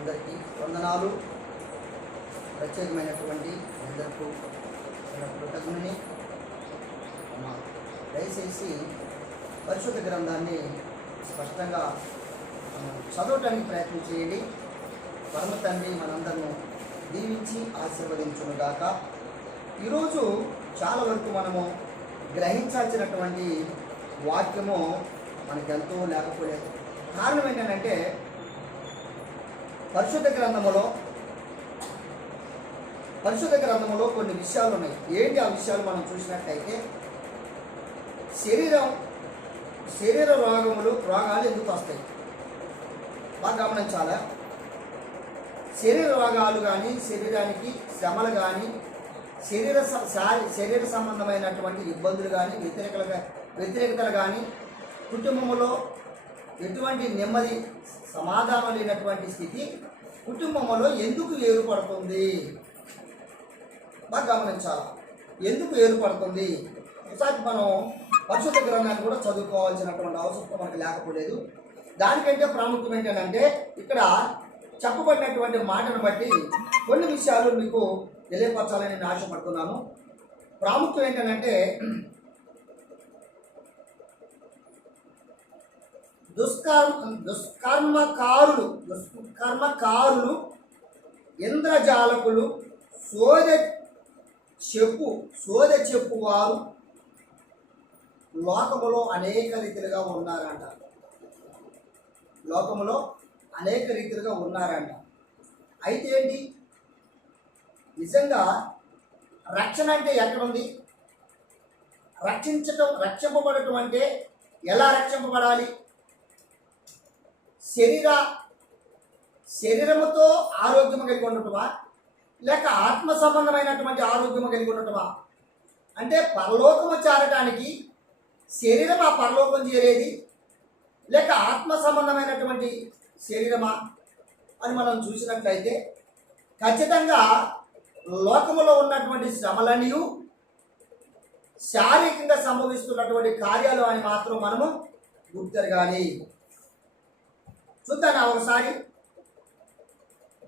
అందరికీ వందనాలు. ప్రత్యేకమైనటువంటి అందరికీ కృతజ్ఞుని. దయచేసి పరిశుద్ధ గ్రంథాన్ని స్పష్టంగా చదవటానికి ప్రయత్నం చేయండి. పరమ తండ్రి మనందరూ దీవించి ఆశీర్వదించునుగాక. ఈరోజు చాలా వరకు మనము గ్రహించాల్సినటువంటి వాక్యము మనకెంతో లేకపోలేదు. కారణం ఏంటంటే పరిశుద్ధ గ్రంథములో కొన్ని విషయాలు ఉన్నాయి. ఏంటి ఆ విషయాలు మనం చూసినట్టయితే శరీర రోగాలు ఎందుకు వస్తాయి బాగా గమనించాలా. శరీర రోగాలు కానీ, శరీరానికి శ్రమలు కానీ, శరీర సంబంధమైనటువంటి ఇబ్బందులు కానీ, వ్యతిరేకతలు కానీ, కుటుంబంలో ఎటువంటి నెమ్మది సమాధానం లేనటువంటి స్థితి కుటుంబంలో ఎందుకు ఏర్పడుతుంది బాగా గమనించాలి. ఎందుకు ఏర్పడుతుంది ఒకసారి మనం పరిశుద్ధ గ్రంథాన్ని కూడా చదువుకోవాల్సినటువంటి అవసరం మనకు లేకపోలేదు. దానికంటే ప్రాముఖ్యం ఏంటంటే ఇక్కడ చెప్పబడినటువంటి మాటను బట్టి కొన్ని విషయాలు మీకు తెలియపరచాలని నేను ఆశపడుతున్నాను. ప్రాముఖ్యం ఏంటంటే దుష్కర్మకారులు, ఇంద్రజాలకులు, సోద చెప్పువారు లోకములో అనేక రీతిలుగా ఉన్నారంట. అయితే ఏంటి నిజంగా రక్షణ అంటే ఎక్కడుంది? రక్షింపబడటం అంటే ఎలా రక్షింపబడాలి? శరీరముతో ఆరోగ్యం కలిగి ఉండటమా, లేక ఆత్మ సంబంధమైనటువంటి ఆరోగ్యం కలిగి ఉండటమా? అంటే పరలోకము చేరటానికి శరీరం ఆ పరలోకం చేరేది, లేక ఆత్మ సంబంధమైనటువంటి శరీరమా అని మనం చూసినట్లయితే ఖచ్చితంగా లోకములో ఉన్నటువంటి శ్రమలన్నీ శారీరకంగా సంభవిస్తున్నటువంటి కార్యాలు అని మాత్రం మనము గుర్తెరగాలి. చూద్దాం ఒకసారి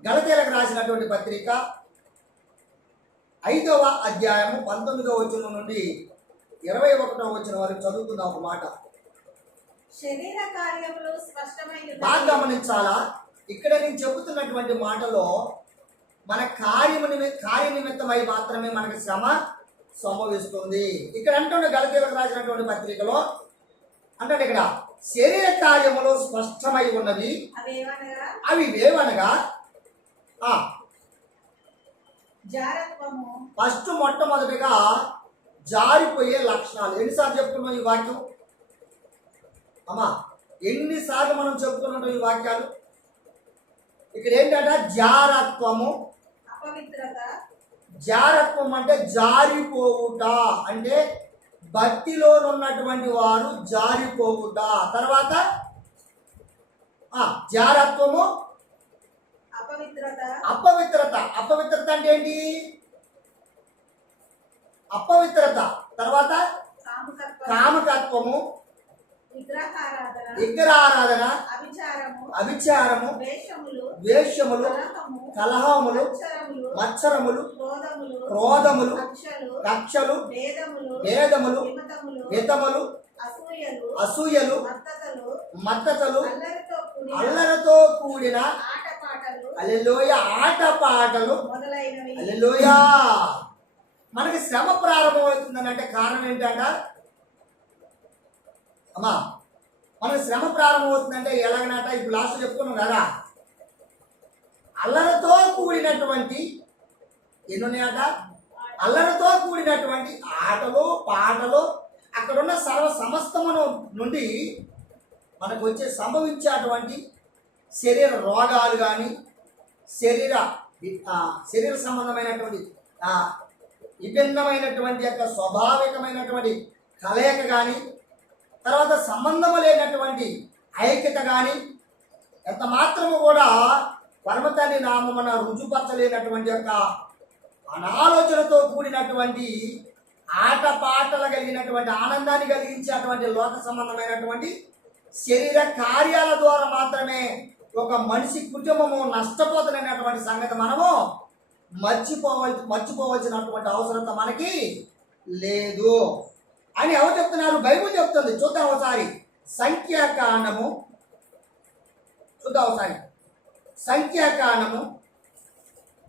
గలతీలకు రాసినటువంటి పత్రిక 5వ అధ్యాయము 19వ వచనం నుండి 21వ వచనం వరకు చదువుతున్న ఒక మాట శరీర కార్యములు స్పష్టమైన బాగా గమనించాలా. ఇక్కడ నేను చెబుతున్నటువంటి మాటలో మన కార్య నిమిత్తమై మాత్రమే మనకు శ్రమ సంభవిస్తుంది. ఇక్కడ అంటుండే గలతీలకు రాసినటువంటి పత్రికలో అంటే ఇక్కడ శరీర కార్యములు స్పష్టమై ఉన్నవి. అవి ఏవనగా ఫస్ట్ మొట్టమొదటిగా జారిపోయే లక్షణాలు. ఎన్నిసార్లు చెప్పుకున్నాం ఈ వాక్యం అమ్మా? ఎన్నిసార్లు మనం చెప్పుకున్నాం ఈ వాక్యాలు? ఇక్కడ ఏంటంటే జారత్వము, జారత్వం అంటే జారిపోవుట, అంటే భక్తిలో ఉన్నటువంటి వారు జారిపోవుట. తర్వాత జారత్వము, అపవిత్రత అంటే ఏంటి? అపవిత్రత. తర్వాత కామకత్వము, విగ్రహారాధన, అభిచారము, వేశ్యములు, కలహములు, మత్సరములు, క్రోధములు, కక్షలు, భేదములు, హితములు, అసూయలు, మత్తతలు, అల్లరితో కూడిన ఆటపాటలు. హల్లెలూయా. మనకి శ్రమ ప్రారంభమవుతుందని అంటే కారణం ఏంటంట అమ్మా? మనకి శ్రమ ప్రారంభమవుతుందంటే ఎలాగనట? ఇప్పుడు లాస్ట్ చెప్పుకున్నాం కదా, అల్లరితో కూడినటువంటి ఎన్నున్నాయట? అల్లరితో కూడినటువంటి ఆటలు, పాటలు, అక్కడున్న సమస్తమును నుండి మనకు వచ్చే సంభవించేటువంటి శరీర రోగాలు కానీ, శరీర సంబంధమైనటువంటి విభిన్నమైనటువంటి యొక్క స్వాభావికమైనటువంటి కలయిక కానీ, తర్వాత సంబంధము లేనటువంటి ఐక్యత కానీ, ఎంత మాత్రము కూడా పరమతల్లి నామమున రుజుపరచలేనటువంటి యొక్క అనాలోచనతో కూడినటువంటి ఆటపాటలు కలిగినటువంటి ఆనందాన్ని కలిగించేటువంటి లోక సంబంధమైనటువంటి శరీర కార్యాల ద్వారా మాత్రమే ఒక మనిషి కుటుంబము నష్టపోతున్నటువంటి సంగతి మనము మర్చిపోవలసినటువంటి అవసరత మనకి లేదు అని ఎవరు చెప్తున్నారు? బైబిల్ చెప్తుంది. చూద్దాం ఒకసారి. సంఖ్యాకాండము చూద్దాం ఒకసారి. సంఖ్యాకాండము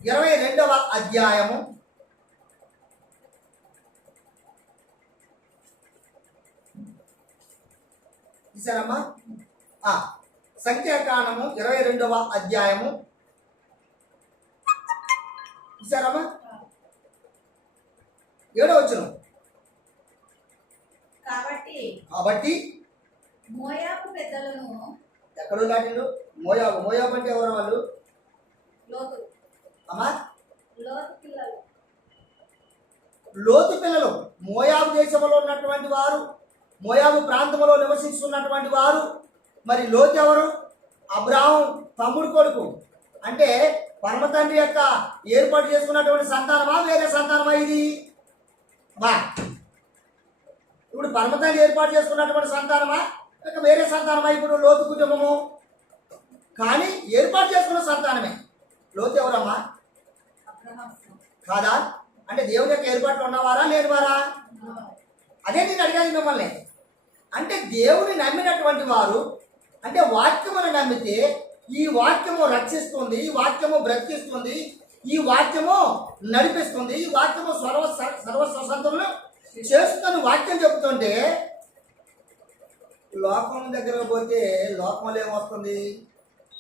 22వ అధ్యాయము 22వ అధ్యాయము చూసారమ్మా? 7వ వచనం. కాబట్టి మోయాబు పెద్దలను ఎక్కడో దాటిలో మోయాబు అంటే ఎవరు వాళ్ళు? లోతు అమ్మా పిల్లలు లోతు పిల్లలు. మోయాబు దేశంలో ఉన్నటువంటి వారు, మోయాబు ప్రాంతంలో నివసిస్తున్నటువంటి వారు. మరి లోతు ఎవరు? అబ్రాహం తమ్ముడు కొడుకు. అంటే పరమ తండ్రి యొక్క ఏర్పాటు చేసుకున్నటువంటి సంతానమా, వేరే సంతానమా ఇది? బా ఇప్పుడు పరమ తండ్రి ఏర్పాటు చేసుకున్నటువంటి సంతానమా, లేక వేరే సంతానమా ఇప్పుడు లోతు కుటుంబము? కానీ ఏర్పాటు చేసుకున్న సంతానమే. లోతు ఎవరమ్మా? కాదా? అంటే దేవుని యొక్క ఏర్పాట్లు ఉన్నవారా లేనివారా? అదే నేను అడిగాను మిమ్మల్ని. అంటే దేవుని నమ్మినటువంటి వారు, అంటే వాక్యమును నమ్మితే ఈ వాక్యము రక్షిస్తుంది, ఈ వాక్యము బ్రతికిస్తుంది, ఈ వాక్యము నడిపిస్తుంది, ఈ వాక్యము సర్వస్వతంత్రులు చేస్తుందని వాక్యం చెబుతుంటే లోకం దగ్గరకు పోతే లోకంలో ఏమొస్తుంది?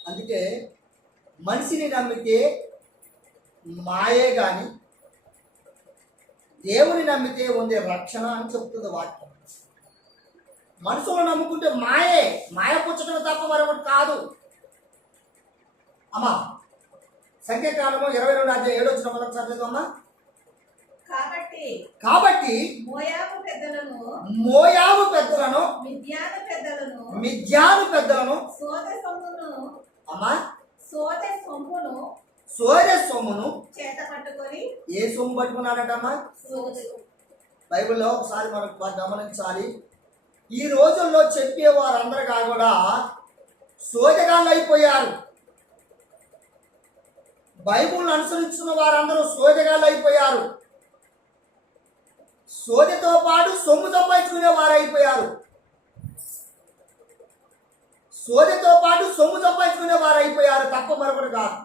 అందుకే మనిషిని నమ్మితే మాయే కానీ దేవుని నమ్మితే ఉంది రక్షణ అని చెప్తుంది వాక్యం. మనుషులు నమ్ముకుంటే మాయ పుచ్చటం తప్ప మరొకటి కాదు. అమ్మా సంఖ్యాకాండము 22వ అధ్యాయం 7వ వచనం మొదటి చదువుతామా? కాబట్టి మోయాబు పెద్దలను మిద్యాను పెద్దలను అమ్మా సోదె సొమ్మును చేత పట్టుకొని. ఏ సొమ్ము పట్టుకున్నాడటమ్మా? బైబిల్లో ఒకసారి మనకు గమనించాలి. ఈ రోజుల్లో చెప్పే వారందరిగా కూడా సోదెగాళ్ళు అయిపోయారు. బైబిల్ని అనుసరిస్తున్న వారందరూ సోదెగాళ్ళు అయిపోయారు. సోదెతో పాటు సొమ్ము సంపాదించుకునే వారు అయిపోయారు. సోదెతో పాటు సొమ్ము సంపాదించుకునే వారు అయిపోయారు తప్ప మరొకటి కాదు.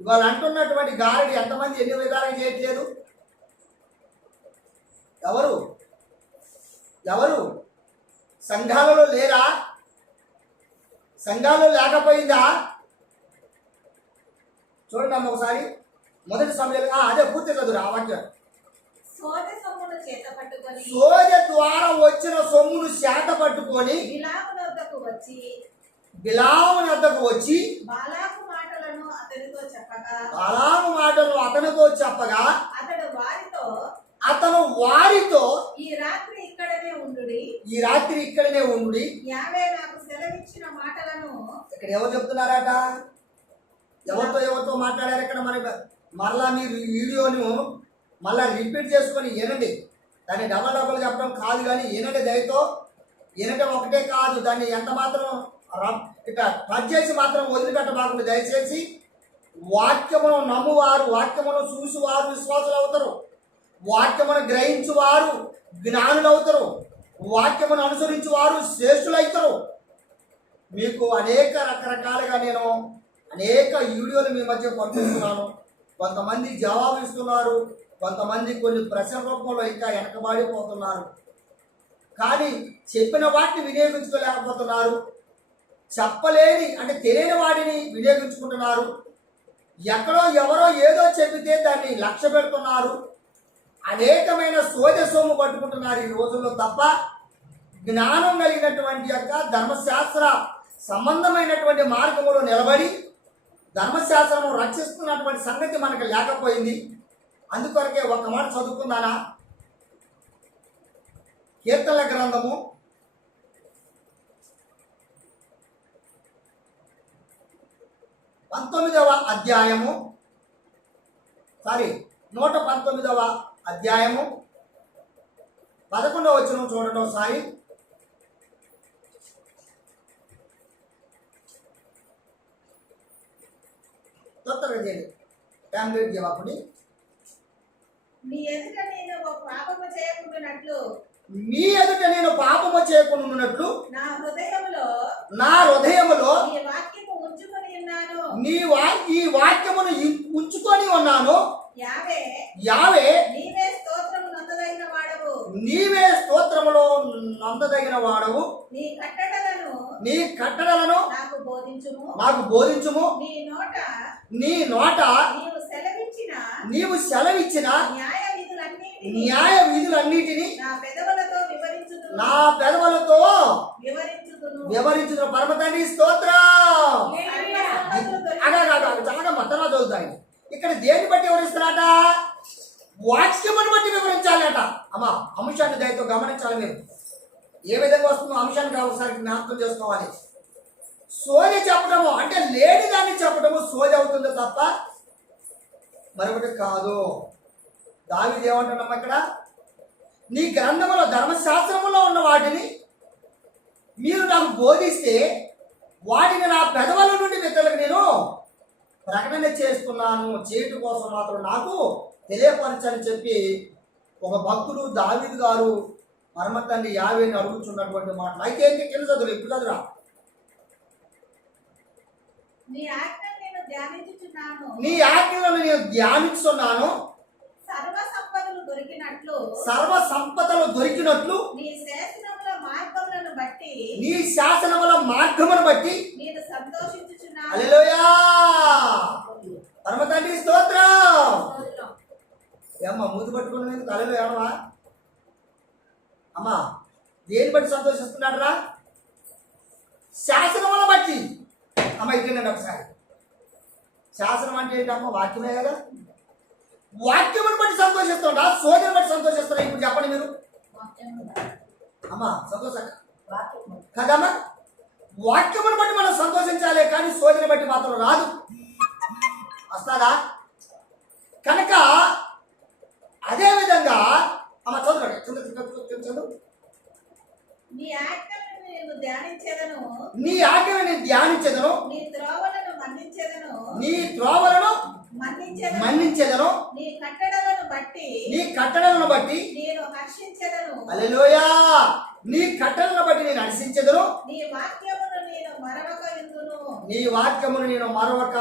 ఇవాళ అంటున్నటువంటి గారడి ఎంతమంది ఎన్ని విధాలుగా చేయట్లేదు? ఎవరు సంఘాలలో లేరా? సంఘాలలో లేకపోయిందా? చూడండి అమ్మ ఒకసారి. మొదటి సమయంలో అదే పూర్తి చదువు ఆ వాక్యం. సోదె ద్వారా వచ్చిన సొమ్మును చేత పట్టుకొని బిలాము వద్దకు వచ్చి బాలాము మాటలను అతనితో చెప్పగా అతను వారితో ఈ రాత్రి ఇక్కడనే ఉండుడి. యావే నాకు సెలవిచ్చిన మాటలను. ఇక్కడ ఎవరు చెప్తున్నారట? ఎవరితో మాట్లాడారు ఇక్కడ? మరలా మీరు ఈ వీడియోను మళ్ళా రిపీట్ చేసుకొని వినండి. దాన్ని డబల్ చెప్పడం కాదు, కానీ వినండి దయతో. వినటం ఒకటే కాదు, దాన్ని ఎంత మాత్రం ఇట్లా టచ్ చేసి మాత్రం వదిలిపెట్టబాకుండా దయచేసి. వాక్యమును నమ్మువారు, వాక్యమును చూసివారు విశ్వాసులు అవుతారు. వాక్యమును గ్రహించువారు జ్ఞానులు అవుతారు. వాక్యమును అనుసరించువారు శ్రేష్ఠులు అవుతారు. మీకు అనేక రకరకాలుగా నేను అనేక వీడియోలు మీ మధ్య పంపిస్తున్నాను. కొంతమంది జవాబు ఇస్తున్నారు, కొంతమంది కొన్ని ప్రశ్న రూపంలో ఇంకా వెనకబడిపోతున్నారు. కానీ చెప్పిన వాటిని వినియోగించుకోలేకపోతున్నారు. చెప్పలేని అంటే తెలియని వాటిని వినియోగించుకుంటున్నారు. ఎక్కడో ఎవరో ఏదో చెబితే దాన్ని లక్ష్య పెడుతున్నారు. అనేకమైన సోదె సొమ్ము పట్టుకుంటున్నారు ఈ రోజుల్లో తప్ప జ్ఞానం కలిగినటువంటి యొక్క ధర్మశాస్త్ర సంబంధమైనటువంటి మార్గంలో నిలబడి ధర్మశాస్త్రము రక్షిస్తున్నటువంటి సంగతి మనకు లేకపోయింది. అందుకొరకే ఒక మాట చదువుకున్నానా? కీర్తనల గ్రంథము 119వ అధ్యాయము 11వ వచనం చూడండి ఒకసారి. తొందరగా చేయండి, టైం వెయిట్ చేయకుండా. నీ ఎదుట నేను ఒక పాపము చేయకుండానట్లు మీ ఎదుట నేను పాపము చేయకుండా ఉన్నట్లు నా హృదయములో నా హృదయములో నీ వాక్యము ఉంచుకొని ఉన్నాను. ఈ వాక్యమును ఉంచుకొని ఉన్నాను. యావే యావే నీవే స్తోత్రము నందదగిన వాడవు. నీవే స్తోత్రములో నందదగిన వాడవు. నీ కట్టడలను నాకు బోధించుము. నీ నోట నీవు సెలవిచ్చిన న్యాయ విధులన్నిటిని నా పెదవులతో వివరించును. పరమ తండ్రి స్తోత్రం. చాలా మతనా చదువుతాయి. ఇక్కడ దేన్ని బట్టి వివరిస్తున్నాట? వాక్యమును బట్టి వివరించాలట. అమ్మా, అంశాన్ని దయతో గమనించాలి. మీరు ఏ విధంగా వస్తుందో అంశాన్ని ఒకసారి జ్ఞాపకం చేసుకోవాలి. సోది చెప్పడము అంటే లేని దాన్ని చెప్పడము సోది అవుతుందో తప్ప మరొకటి కాదు. దావీదు ఏమంటున్నాం ఇక్కడ? నీ గ్రంథములో ధర్మశాస్త్రములో ఉన్న వాటిని మీరు నాకు బోధిస్తే వాటిని నా పెదవుల నుండి ఇతరులకు నేను ప్రకటన చేస్తున్నాను. చేయటం కోసం మాత్రం నాకు తెలియపరచని చెప్పి ఒక భక్తుడు దావీదు గారు పరమ తండ్రి యావేని అడుగుతున్నటువంటి మాటలు. అయితే ఏంటి కింద చదువు, ఇప్పుడు చదువురా. నీ ఆజ్ఞలను నేను ధ్యానిస్తున్నాను. సర్వ సంపదలు దొరికినట్లు నీ శాసనముల మార్గమును బట్టి నేను సంతోషించుచున్నాను. హల్లెలూయా. పరమ తండ్రి స్తోత్రం. ఏమ్మా ముందు పట్టుకున్న తలలో ఏమవా అమ్మా? దేని బట్టి సంతోషిస్తున్నాడు రా? శాసనముల బట్టి. అమ్మ ఇట్లండి ఒకసారి. శాసనం అంటే ఏంటమ్మా? వాక్యమే కదా. వాక్యమును బట్టి సంతోషిస్తుంటా, సోదరుని బట్టి సంతోషిస్తున్నా? ఇప్పుడు చెప్పండి మీరు. అమ్మా సంతోష కదమ్మా? వాక్యమును బట్టి మనం సంతోషించాలి, కానీ సోదరుని బట్టి మాత్రం రాదు. వస్తాదా? కనుక అదే విధంగా అమ్మ చదువు. నీ ఆజ్ఞలను నేను ధ్యానించెదను. నీ త్రోవలను మన్నించెదను. నీ కట్టడలను బట్టి నేను హర్షించెదను. హల్లెలూయా. నీ కట్టడలను బట్టి నేను హర్షించెదను. నీ వాక్యమును నేను మరొక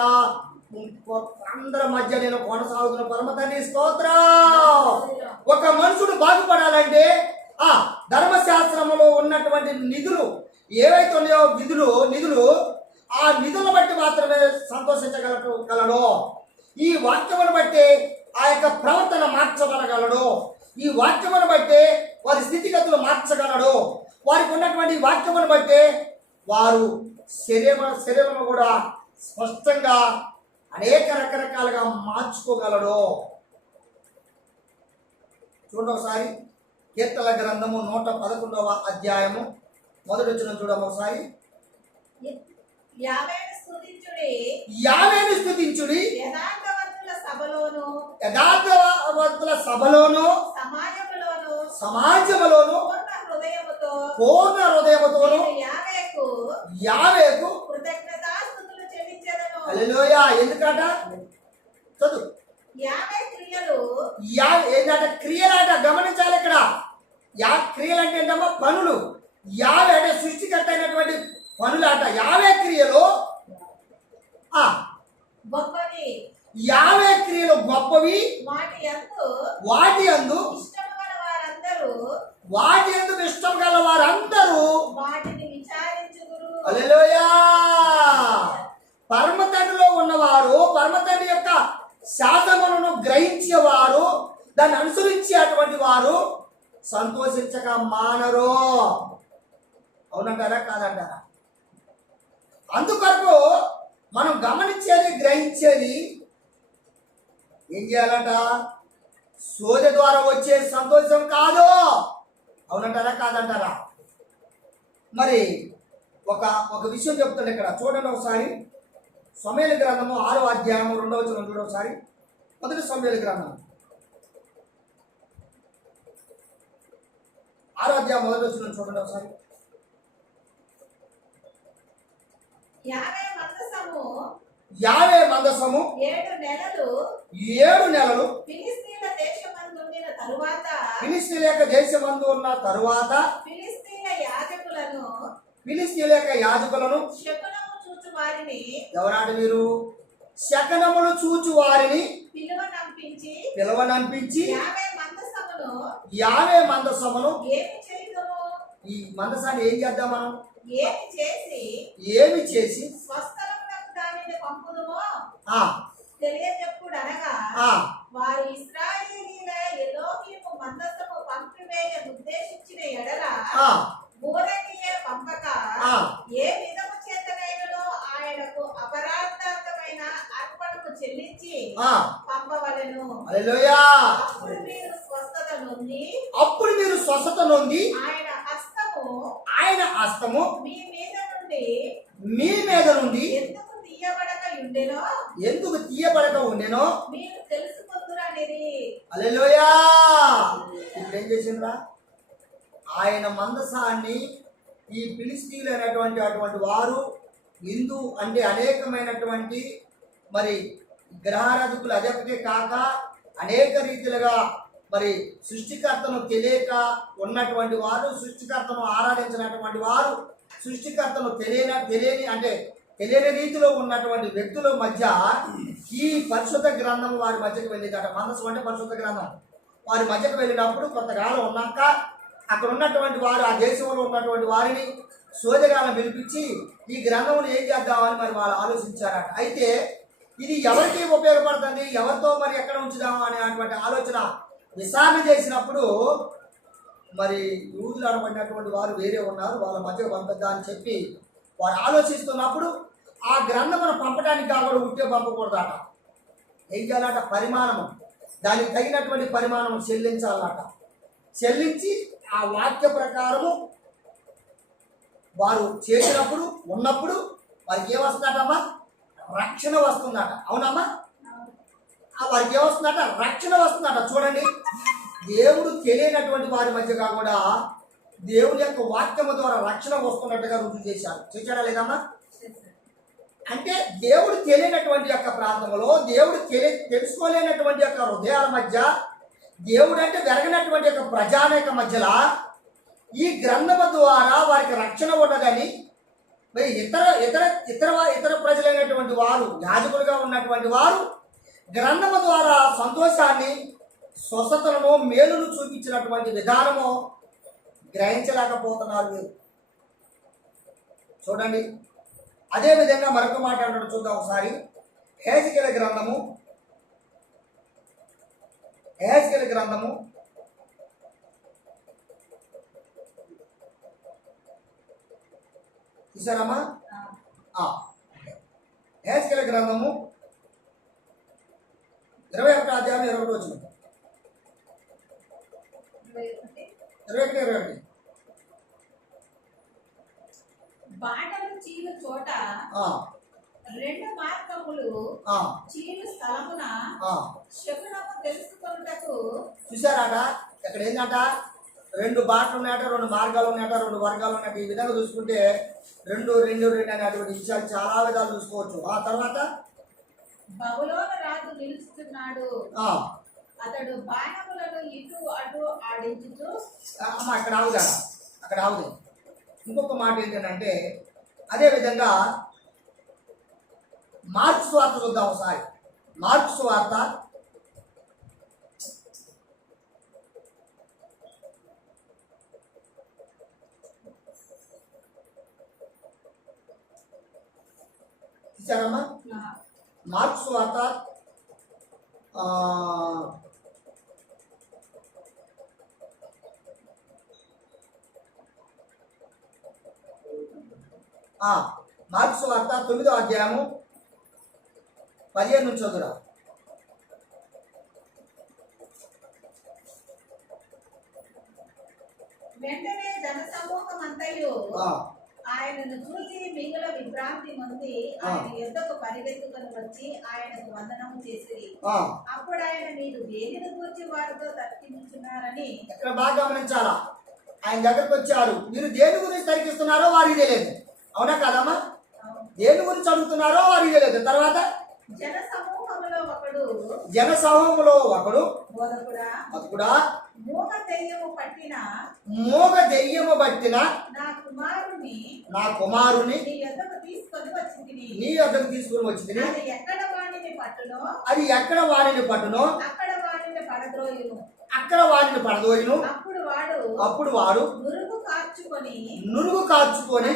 అందరి మధ్య నేను కొనసాగుతున్న పరమ తండ్రి స్తోత్రం. ఒక మనుషుడు బాగుపడాలంటే ఆ ధర్మశాస్త్రములో ఉన్నటువంటి నిధులు ఏవైతే ఉన్నాయో నిధులు ఆ నిధులను బట్టి మాత్రమే సంతోషించగలడు. ఈ వాక్యమును బట్టి ఆ యొక్క ప్రవర్తన మార్చగలగలడు. ఈ వాక్యమును బట్టి వారి స్థితిగతులు మార్చగలడు. వారికి ఉన్నటువంటి వాక్యమును బట్టి వారు శరీరము కూడా స్పష్టంగా అనేక రకరకాలుగా మార్చుకోగలడు. చూడండి ఒకసారి కీర్తన గ్రంథము 111వ అధ్యాయము మొదటి వచనం చూడము ఒకసారి. యావేను స్తుతించుడి యథార్థవంతుల సభలోను సమాజములోను పూర్ణ హృదయముతోను యావేకు కృతజ్ఞతాస్తుతులు చెల్లించెదను. హల్లెలూయా. ఎందుకట? చదువు. ఏంటంటే క్రియలాట. గమనించాలి ఇక్కడ. క్రియలు అంటే ఏంటమ్మా? పనులు. యావే అంటే సృష్టికర్త అయినటువంటి పనులాట. యావే క్రియలు యావే క్రియలు గొప్పవి. వాటి యందు ఇష్టం గల వారందరూ వాటిని విచారించుదురు. హల్లెలూయా. పరమ తండ్రిలో ఉన్నవారు, పరమ తండ్రి యొక్క శాసనములను గ్రహించేవారు, దాన్ని అనుసరించేటువంటి వారు సంతోషించక మానరు. అవునంటారా కాదంటారా? అందుకొరకు మనం గమనించేది, గ్రహించేది ఏం చేయాలంట? సోదె ద్వారా వచ్చే సంతోషం కాదు. అవునంటారా కాదంటారా? మరి ఒక విషయం చెప్తాను ఇక్కడ. చూడండి ఒకసారి. సమూయేలు గ్రంథము 6వ అధ్యాయము 2వ వచనం చూడండి ఒకసారి. మొదటి సమూయేలు గ్రంథం 6వ అధ్యాయం 1వ వచనం చూడండి ఒకసారి. యావే మందసము మందసము 7 నెలలు 7 నెలలు ఫిలిస్తీన్ల దేశమందు ఉండిన తరువాత ఫిలిస్తీన్ల యొక్క దేశమందు ఉన్న తరువాత ఫిలిస్తీన్ల యాజకులను ఫిలిస్తీన్ల యొక్క యాజకులను శకునము చూచు వారిని ఎవరాడు మీరు శకనములు చూచు వారిని పిలవనంపించి 50 మందసమును మందసమును ఏమి చేయుదుము? ఈ మందసాన్ని ఏం చేద్దాం మనం ఏమి చేసి చేసి స్వస్థలమునకు దానిని పంపుదుమో ఆ తెలియజెప్పుడనగా ఆ వారు ఇశ్రాయేలీయుల ఎలోహీము మందసము పంపివేయ ఉద్దేశించిన ఎడల ఆ బోధనీయ పంపక ఆ ఏ విధము చేతనైనను ఆయనకు అపరాధార్థమైన అర్పణము చెల్లించి ఆ పంపవలెను. హల్లెలూయా. అప్పుడు మీరు స్వస్థత నొంది అప్పుడు మీరు స్వస్థత నొంది ఆయన హస్తము హస్తము మీ మీద నుండి ఎందుకు తీయబడక ఉండెనో మీరు తెలుసుకుందురనిది. హల్లెలూయా. ఇప్పుడు ఏం చేసిండ్రా? ఆయన మందసాన్ని ఈ ఫిలిస్తీన్లు అయినటువంటి అటువంటి వారు హిందూ అంటే అనేకమైనటువంటి మరి గ్రహారాధకులు అదొకటే కాక అనేక రీతిలుగా మరి సృష్టికర్తను తెలియక ఉన్నటువంటి వారు, సృష్టికర్తను ఆరాధించినటువంటి వారు, సృష్టికర్తను తెలియని రీతిలో ఉన్నటువంటి వ్యక్తుల మధ్య ఈ పరిశుద్ధ గ్రంథం వారి మధ్యకు వెళ్ళిందట. మనసు అంటే పరిశుద్ధ గ్రంథం వారి మధ్యకు వెళ్ళినప్పుడు కొంతకాలం ఉన్నాక అక్కడ ఉన్నటువంటి వారు, ఆ దేశంలో ఉన్నటువంటి వారిని సోదగాలను పిలిపించి ఈ గ్రంథంలో ఏం చేద్దామని మరి వాళ్ళు ఆలోచించారట. అయితే ఇది ఎవరికి ఉపయోగపడుతుంది, ఎవరితో మరి ఎక్కడ ఉంచుదాము అనేటువంటి ఆలోచన విచారణ చేసినప్పుడు మరి యూదులు అనబడినటువంటి వారు వేరే ఉన్నారు, వాళ్ళ మధ్య పంపిద్దా అని చెప్పి వారు ఆలోచిస్తున్నప్పుడు ఆ గ్రంథమును పంపడానికి కాకుండా ఉంటే పంపకూడదట. ఏం చేయాలట? పరిమాణము, దానికి తగినటువంటి పరిమాణం చెల్లించాలట. చెల్లించి ఆ వాక్య ప్రకారము వారు చేసినప్పుడు ఉన్నప్పుడు వారికి ఏమొస్తుందటమ్మా? రక్షణ వస్తుందట. అవునమ్మా? వారికి ఏమొస్తుందట? రక్షణ వస్తుందట. చూడండి, దేవుడు తెలియనటువంటి వారి మధ్య కాకుండా దేవుని యొక్క వాక్యము ద్వారా రక్షణ వస్తున్నట్టుగా రుజువు చేశాడా లేదమ్మా? అంటే దేవుడు తెలియనటువంటి యొక్క ప్రాంతంలో, దేవుడు తెలుసుకోలేనటువంటి యొక్క హృదయాల మధ్య, దేవుడు అంటే వెరగనటువంటి యొక్క ప్రజానేక మధ్యలో ఈ గ్రంథము ద్వారా వారికి రక్షణ ఉన్నదని మరి ఇతర ప్రజలైనటువంటి వారు, యాజకులుగా ఉన్నటువంటి వారు గ్రంథము ద్వారా సంతోషాన్ని, స్వస్థతలను, మేలును చూపించినటువంటి విధానము గ్రహించలేకపోతున్నారు మీరు. చూడండి, అదేవిధంగా మరొక మాట అంటాడు, చూద్దాం ఒకసారి. యెహెజ్కేలు గ్రంథము చూసారమ్మా? యెహెజ్కేలు గ్రంథము 21 అధ్యాయం 21 వచనం. 21. బాటలు చీలు చోట 2 మార్గములు చీలు స్థలమున శకునము తెలుసుకొనుటకు. చూసారాట? ఇక్కడ ఏంటంట? 2 బాటలు ఉన్నాయట, 2 మార్గాలు ఉన్నాయట, 2 వర్గాలు ఉన్నాయట. ఈ విధంగా చూసుకుంటే 2 అనేటువంటి విషయాలు చాలా విధాలు చూసుకోవచ్చు. ఆ తర్వాత బబులోను రాజు నిలుస్తున్నాడు, అతడు బాణములను ఇటు అటు ఆడించుచు. అమ్మ అక్కడ ఆవుదా. ఇంకొక మాట ఏంటంటే, అదేవిధంగా మార్కు సువార్త చూద్దాం ఒకసారి. మార్కు సువార్త 'అమ్మా మార్కు సువార్త 9వ అధ్యాయము 15 నుంచి చదువురా. వెంటనే జనసమూహమంతయు ఆయనను చూసి మిగుల విభ్రాంతి పొంది ఆయన యుద్ధకు పరిగెత్తుకొని వచ్చి ఆయనకు వందనము చేసిరి. అప్పుడు ఆయన మీరు దేనిని గురించి వారితో తర్కించున్నారని. ఇక్కడ బాగా గమనించాలా? ఆయన దగ్గరకు వచ్చారు, మీరు దేని గురించి తర్కిస్తున్నారో వారికి తెలియదు. అవునా కాదమ్మా? దేని గురించి అడుగుతున్నారో వారికి తెలియదు. తర్వాత జన సమూహములో ఒకడు బోధకుడా మూగ దెయ్యము పట్టిన నా కుమారుని నీ యొద్దకు తీసుకొని వచ్చింది. అది ఎక్కడ వాడిని పట్టునో అక్కడ వాడిని పడద్రోయును. అప్పుడు వాడు నురుగు కార్చుకొని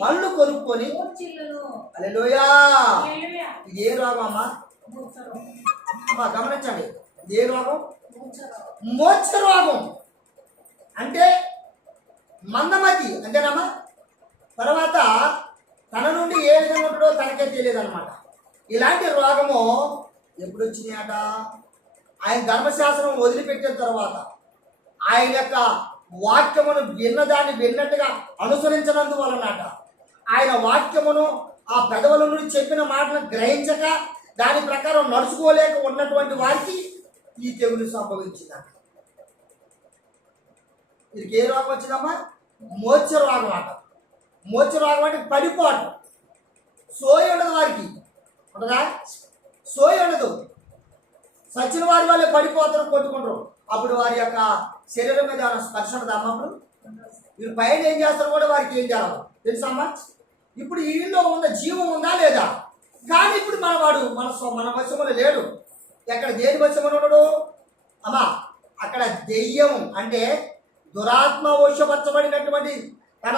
పళ్ళు కొరుక్కొని హల్లెలూయా. ఇది ఏ రోగం అమ్మా? గమనించండి, ఇది ఏ రోగం? మోక్ష రోగం. అంటే మందమతి అంతేనమ్మా. తర్వాత తన నుండి ఏ విధంగా ఉంటుందో తనకే తెలియదు అనమాట. ఇలాంటి రోగము ఎప్పుడు వచ్చినాయట? ఆయన ధర్మశాస్త్రం వదిలిపెట్టిన తర్వాత, ఆయన యొక్క వాక్యమును విన్నదాన్ని విన్నట్టుగా అనుసరించినందువలనట, ఆయన వాక్యమును ఆ పెదవుల నుండి చెప్పిన మాటను గ్రహించక దాని ప్రకారం నడుచుకోలేక ఉన్నటువంటి వారికి ఈ తెగులు సంభవించిందట. వీరికి ఏ రోగం వచ్చిందమ్మా? మోక్ష రోగం అట. మోక్ష రోగం అంటే పడిపోవటం. సోయి ఉండదు వారికి, ఉంటుందా? సోయి ఉండదు. సచిన వారి వాళ్ళే పడిపోతారు, కొట్టుకుంటారు. అప్పుడు వారి యొక్క శరీరం మీద ఏమైనా స్పర్శ ఉంటుందా అమ్మ? అప్పుడు వీరు పైన ఏం చేస్తారు కూడా వారికి ఏం చేయాలి తెలుసమ్మా? ఇప్పుడు ఈయనలో ఉన్న జీవం ఉందా లేదా? కానీ ఇప్పుడు మన వశములో లేడు. ఎక్కడ దేని వశములో ఉన్నాడు అమ్మా? అక్కడ దెయ్యం అంటే దురాత్మ వశపరచబడినటువంటి తన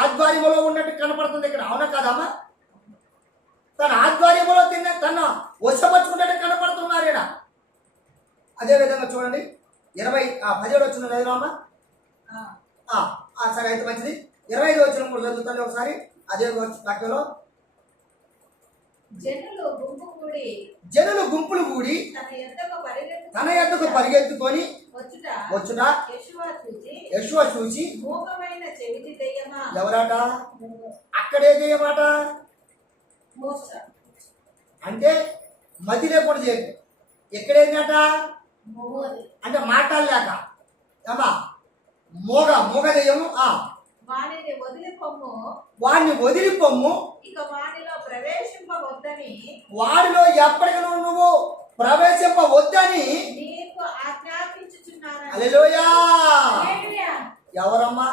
ఆధ్వర్యంలో ఉన్నట్టు కనపడుతుంది ఇక్కడ. అవునా కాదమ్మా? తన ఆధ్వర్యంలో తన వశపరచుకున్నట్టు కనపడుతున్నారు ఈయన. అదేవిధంగా చూడండి 17 వచ్చిన చదివామా? సరే, అయితే మంచిది. 25 వచ్చిన కూడా చదువుతాను ఒకసారి. అదే వాక్యంలో జనులు గుంపులు కూడి తన యొద్దకు పరిగెత్తుకొని వచ్చుట యెషూవ చూచి ఎవరాట? అక్కడే దెయ్యమాట. అంటే మతి లేకుండా చేయదు. ఎక్కడేందట అంటే మాట్లాడలేక అమ్మా మోగ దెయ్యము. వాడిని వదిలిపోమ్ము, ఇక వాడిలో ఎప్పటికీ నువ్వు ప్రవేశింపవద్దని హల్లెలూయా. ఎవరమ్మా?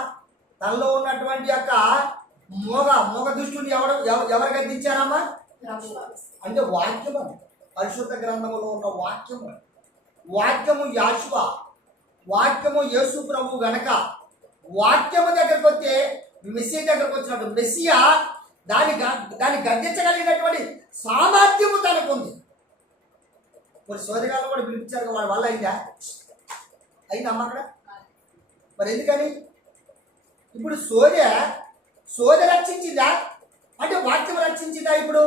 తనలో ఉన్నటువంటి యొక్క మోగ దుష్టుని ఎవరు గద్దించారమ్మా? అంటే వాక్యము, పరిశుద్ధ గ్రంథములో ఉన్న వాక్యము యాషువ, వాక్యము యేసు ప్రభు గనక వాక్యము దగ్గరకు వస్తే మెస్సియా దగ్గరకు వచ్చినట్టు మెస్సియా దాన్ని గద్దించగలిగినటువంటి సామర్థ్యము తనకు ఉంది. మరి సోదరిగాలను కూడా పిలిపించారు, వాడి వల్ల అయిందమ్మా అక్కడ. మరి ఎందుకని? ఇప్పుడు సోద రక్షించిందా అంటే వాక్యం రక్షించిందా? ఇప్పుడు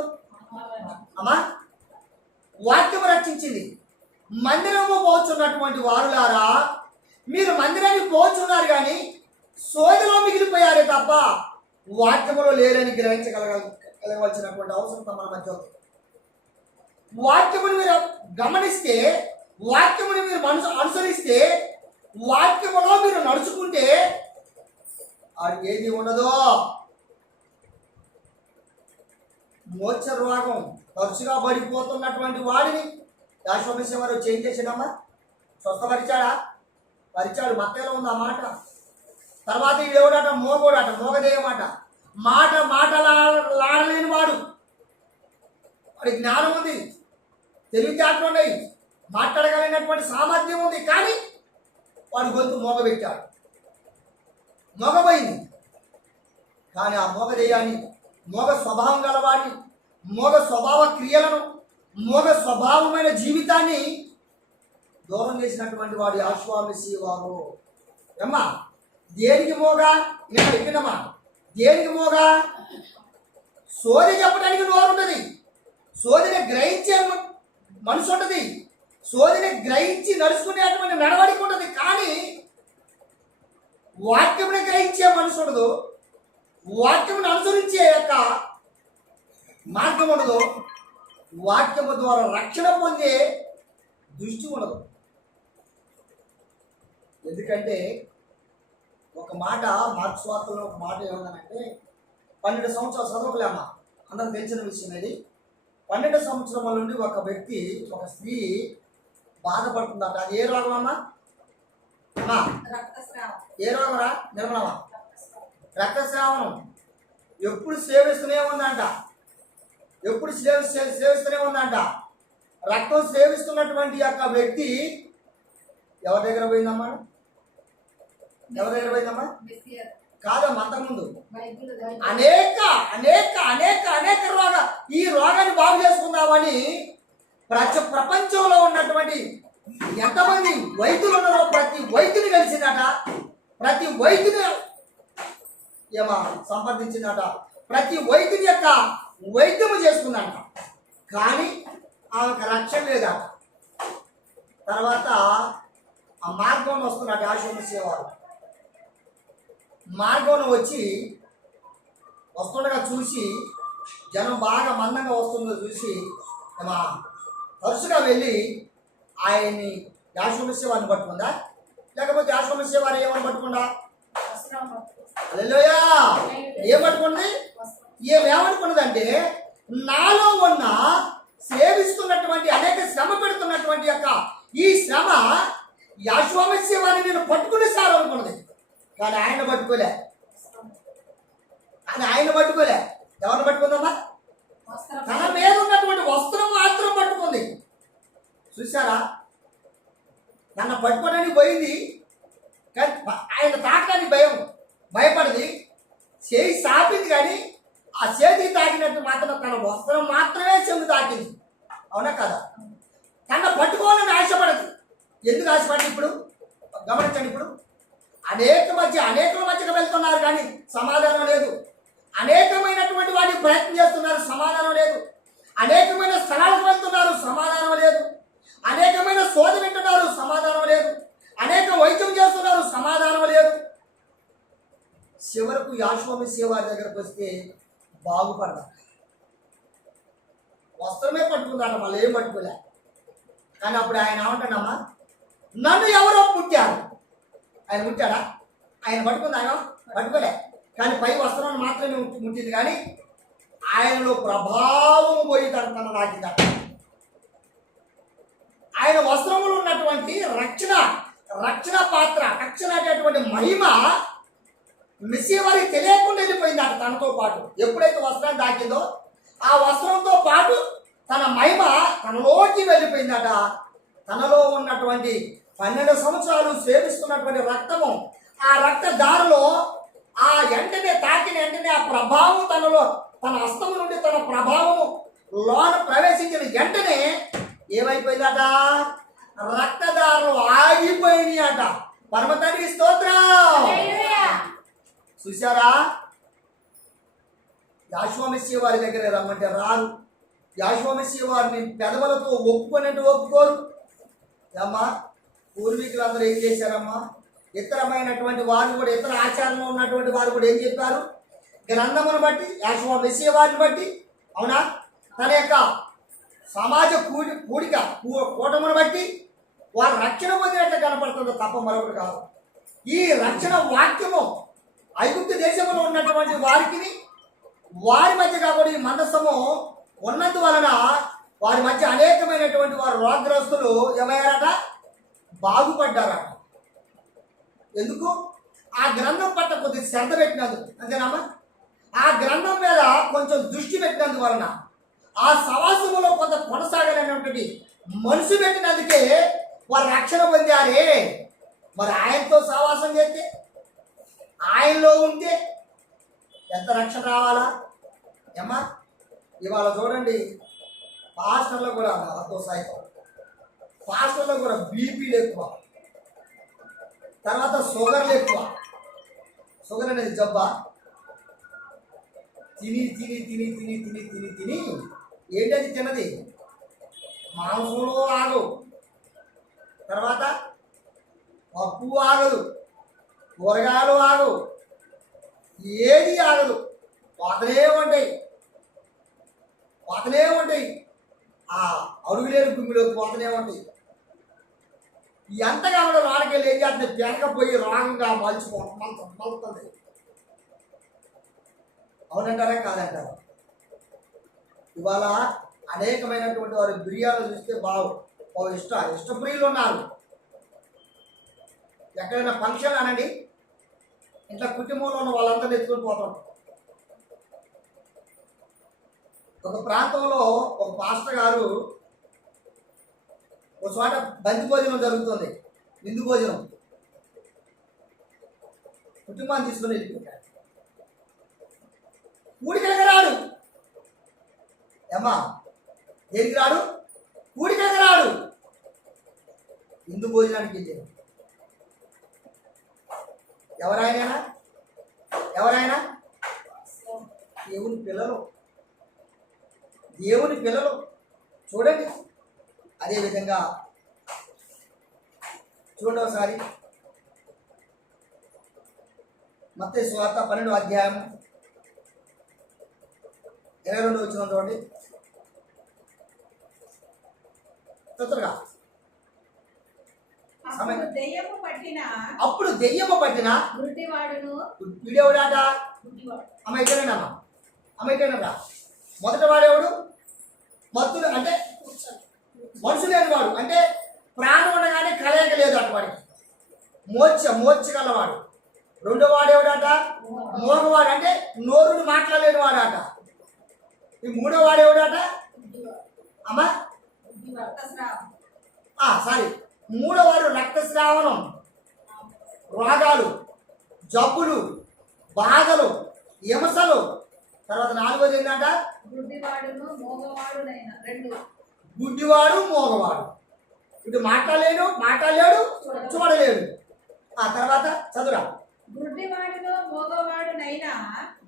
అమ్మా వాక్యం రక్షించింది. మందిరము పోచున్నటువంటి వారులారా, మీరు మందిరానికి పోచున్నారు కానీ సోదలో మిగిలిపోయారే తప్ప వాక్యములో లేరని గ్రహించగలగాల్సినటువంటి అవసరం మన మధ్య ఉంది. వాక్యమును మీరు గమనిస్తే, వాక్యమును మీరు అనుసరిస్తే, వాక్యములో మీరు నడుచుకుంటే అది ఏది ఉండదో. మోక్ష రోగం తరచుగా పడిపోతున్నటువంటి వాడిని యాషోమిష వారు చేంజ్ చేసాడమ్మా, స్వస్థపరిచాడా? పరిచాడు. మత్తయిలో ఉంది ఆ మాట. తర్వాత ఈడేవాడట మోగోడట, మోగదేయమాట. మాటలాడలేని వాడు. వాడి జ్ఞానం ఉంది, తెలివితేటలు ఉన్నాయి, మాట్లాడగలిగినటువంటి సామర్థ్యం ఉంది, కానీ వాడి గొంతు మోగబెట్టాడు, మోగపోయింది. కానీ ఆ మోగదేయాన్ని, మోగ స్వభావం గలవాడిని, మోగ స్వభావ క్రియలను, మోగ స్వభావమైన జీవితాన్ని దూరం చేసినటువంటి వాడు యాషువ వారు. ఏమ్మా దేనికి మోగా? విన్నమా? దేనికి మోగా? సోది చెప్పడానికి నోరు ఉంటుంది, సోదిని గ్రహించే మనసు ఉంటుంది, సోదిని గ్రహించి నడుచుకునేటువంటి నడవడిక ఉంటుంది. కానీ వాక్యముని గ్రహించే మనసు ఉండదు, వాక్యమును అనుసరించే యొక్క మార్గం ఉండదు, వాక్యము ద్వారా రక్షణ పొందే దృష్టి ఉండదు. ఎందుకంటే ఒక మాట మార్క్స్ వార్తలో ఒక మాట ఏమన్నానంటే, 12 సంవత్సరాలు చదవలేమ్మా, అందరికి తెలిసిన విషయం ఇది. 12 సంవత్సరముల నుండి ఒక వ్యక్తి, ఒక స్త్రీ బాధపడుతుందట. అది ఏ రోగం అమ్మా? అమ్మా ఏ రోగం రా నిర్మలమా? రక్తస్రావణం. ఎప్పుడు సేవిస్తూనే ఉందంట, ఎప్పుడు సేవిస్తూనే ఉందంట. రక్తం సేవిస్తున్నటువంటి యొక్క వ్యక్తి ఎవరి దగ్గర పోయిందమ్మా? ఎవరి దగ్గర పోయిందమ్మా? కాదమ్మా, అంతకుముందు అనేక అనేక అనేక అనేక ఈ రోగాన్ని బాగు చేసుకుందామని ప్రపంచంలో ఉన్నటువంటి ఎంతమంది వైద్యులు ఉన్నారో ప్రతి వైద్యుని కలిసిందట, ప్రతి వైద్యుని ఏమా సంపాదించిందట, ప్రతి వైద్యుని యొక్క వైద్యము చేసుకుందట. కానీ ఆమెకు రక్షణ లేదట. తర్వాత ఆ మార్గంలో వస్తున్నట్టు ఆశ్రమించేవారు. మార్గంలో వచ్చి వస్తుండగా చూసి, జనం బాగా మందంగా వస్తుందో చూసి ఏమా తరచుగా వెళ్ళి ఆయన్ని యాశ్వమించేవారిని పట్టుకుందా, లేకపోతే యాశ్వమించేవారు ఏమని పట్టుకుందా? హల్లెలూయా. ఏం పట్టుకుంది? ఏమనుకున్నదంటే, నాలో ఉన్న సేవిస్తున్నటువంటి అనేక శ్రమ పెడుతున్నటువంటి యొక్క ఈ శ్రమ యాశ్వమించేవారిని నేను పట్టుకునే సార్ అనుకున్నది. కానీ ఆయన పట్టుకోలే. ఎవరిని పట్టుకుందమ్మా? తన మీద ఉన్నటువంటి వస్త్రం మాత్రం పట్టుకుంది. చూసారా? నన్ను పట్టుకోవడానికి పోయింది, కానీ ఆయన తాకడానికి భయపడింది. చేయి సాపింది, కానీ ఆ చేతికి తాకినట్టు మాత్రం తన వస్త్రం మాత్రమే చెంగు తాకింది. అవునా కదా? తన పట్టుకోవాలని ఆశపడదు. ఎందుకు ఆశపడి? ఇప్పుడు గమనించండి. ఇప్పుడు అనేకుల మధ్యగా వెళ్తున్నారు, కానీ సమాధానం లేదు. అనేకమైనటువంటి వాటికి ప్రయత్నం చేస్తున్నారు, సమాధానం లేదు. అనేకమైన స్థలాలకు వెళ్తున్నారు, సమాధానం లేదు. అనేకమైన శోధ వింటున్నారు, సమాధానం లేదు. అనేక వైద్యం చేస్తున్నారు, సమాధానం లేదు. చివరకు యాశ్వమిచ్చే వారి దగ్గరకు వస్తే బాగుపడతారు. వస్త్రమే పట్టుకుందాట, మళ్ళీ ఏం పట్టుకోలే. కానీ అప్పుడు ఆయన ఏమంటాడమ్మా? నన్ను ఎవరో పుట్టారు. ఆయన ముట్టాడా? ఆయన పట్టుకుంది, ఆయన పట్టుకోలే. కానీ పై వస్త్రాన్ని మాత్రమే ముట్టింది, కానీ ఆయనలో ప్రభావం పోయి తన నాకిందట. ఆయన వస్త్రములు ఉన్నటువంటి రక్షణ పాత్ర, రక్షణ అనేటువంటి మహిమ మెస్సీ వారికి తెలియకుండా వెళ్ళిపోయిందట తనతో పాటు. ఎప్పుడైతే వస్త్రాన్ని తాకిందో ఆ వస్త్రంతో పాటు తన మహిమ తనలోకి వెళ్ళిపోయిందట. తనలో ఉన్నటువంటి 12 సంవత్సరాలు సేవిస్తున్నటువంటి రక్తము, ఆ రక్త దారిలో ఆ వెంటనే తాకిన వెంటనే ఆ ప్రభావం తనలో, తన హస్తము నుండి తన ప్రభావము లోన ప్రవేశించిన వెంటనే ఏమైపోయిందట? రక్తదారులు ఆగిపోయినాయి అట. పరమతండ్రి స్తోత్రం. చూసారా? యాశ్వమిచ్చే వారి దగ్గర రమ్మంటే రారు. యాశ్వమిచ్చే వారిని పెదవులతో ఒప్పుకోరు. అమ్మా, పూర్వీకులందరూ ఏం చేశారమ్మా? ఇతరమైనటువంటి వారు కూడా, ఇతర ఆచారంలో ఉన్నటువంటి వారు కూడా ఏం చెప్పారు? గ్రంథమును బట్టి, యాశ్వమిచ్చే వారిని బట్టి, అవునా, తన యొక్క సమాజ కూటమును బట్టి వారు రక్షణ పొందినట్లు కనపడుతుందో తప్ప మరొకటి కాదు. ఈ రక్షణ వాక్యము ఐగుప్తు దేశంలో ఉన్నటువంటి వారి మధ్య కాబట్టి ఈ మందసము ఉన్నందువలన వారి మధ్య అనేకమైనటువంటి వారు రోగ్రస్తులు ఏమయ్యారట? బాగుపడ్డారట. ఎందుకు? ఆ గ్రంథం పట్ల కొద్దిగా శ్రద్ధ పెట్టినందుకు. అంతేనమ్మా? ఆ గ్రంథం మీద కొంచెం దృష్టి పెట్టినందువలన, ఆ సవాసములో కొంత కొనసాగాలనేటువంటి మనసు పెట్టినందుకే వారు రక్షణ పొందారే. మరి ఆయనతో సహవాసం చేస్తే, ఆయనలో ఉంటే ఎంత రక్షణ రావాలా? ఏమ్మా, ఇవాళ చూడండి, పాస్టర్లో కూడా నాతో సైతం, పాస్టర్లో కూడా బీపీలు ఎక్కువ, తర్వాత షుగర్లు ఎక్కువ. షుగర్ అనేది జబ్బా. తిని తిని తిని తిని తిని తిని తిని ఏంటది తిన్నది? మాంసంలో ఆగవు, తర్వాత పప్పు ఆగదు, కూరగాయలు ఆగవు, ఏది ఆగదు. పోతనే ఉంటాయి. ఆ అడుగులేని గుమ్మిలోకి పోతనే ఉంటాయి. ఎంతగా ఉండదు వాడికెళ్ళి ఏం చేస్తుంది? పెనకపోయి రాంగా మలుతుంది. అవునంటారా కాదంటారా? ఇవాళ అనేకమైనటువంటి వారు బిర్యానీలు చూస్తే ఇష్టప్రియులు ఉన్నారు. ఎక్కడైనా ఫంక్షన్ అనండి, ఇంట్లో కుటుంబంలో ఉన్న వాళ్ళందరూ ఎత్తుకొని పోతాం. ఒక ప్రాంతంలో ఒక పాస్టర్ గారు ఒక చోట బంతి భోజనం జరుగుతుంది, విందు భోజనం. కుటుంబాన్ని తీసుకుని వెళ్ళిపోతాడు. కూడికలకు రాడు. ఏమా దేనికి రాడు? కూడికలకు రాడు. విందు భోజనానికి వెళ్ళాడు. ఎవరైనా దేవుని పిల్లలు చూడండి. అదేవిధంగా చూడండి ఒకసారి మత్తయి సువార్త 12వ అధ్యాయం 22వ వచనం చూడండి. తొందరగా. అప్పుడు దెయ్యము పట్టిన వీడెవడాట? అమ్మాయికేనా? మొదట వాడేవాడు మత్తులు, అంటే మనసు లేని వాడు, అంటే ప్రాణం ఉండగానే కలయిక లేదు అటు వాడికి. మోర్చగలవాడు. రెండో వాడేవాడట మోగవాడు, అంటే నోరుని మాట్లాడలేని వాడట. ఈ మూడో వాడేవాడట అమ్మా మూడో వాడు రక్తస్రావణం, రోగాలు, జబ్బులు, బాధలు, హింసలు. తర్వాత నాలుగోది ఏంటంట? గుడ్డివాడు మోగవాడు. ఇటు మాట్లాడలేడు, చూడలేడు. ఆ తర్వాత చదువురా.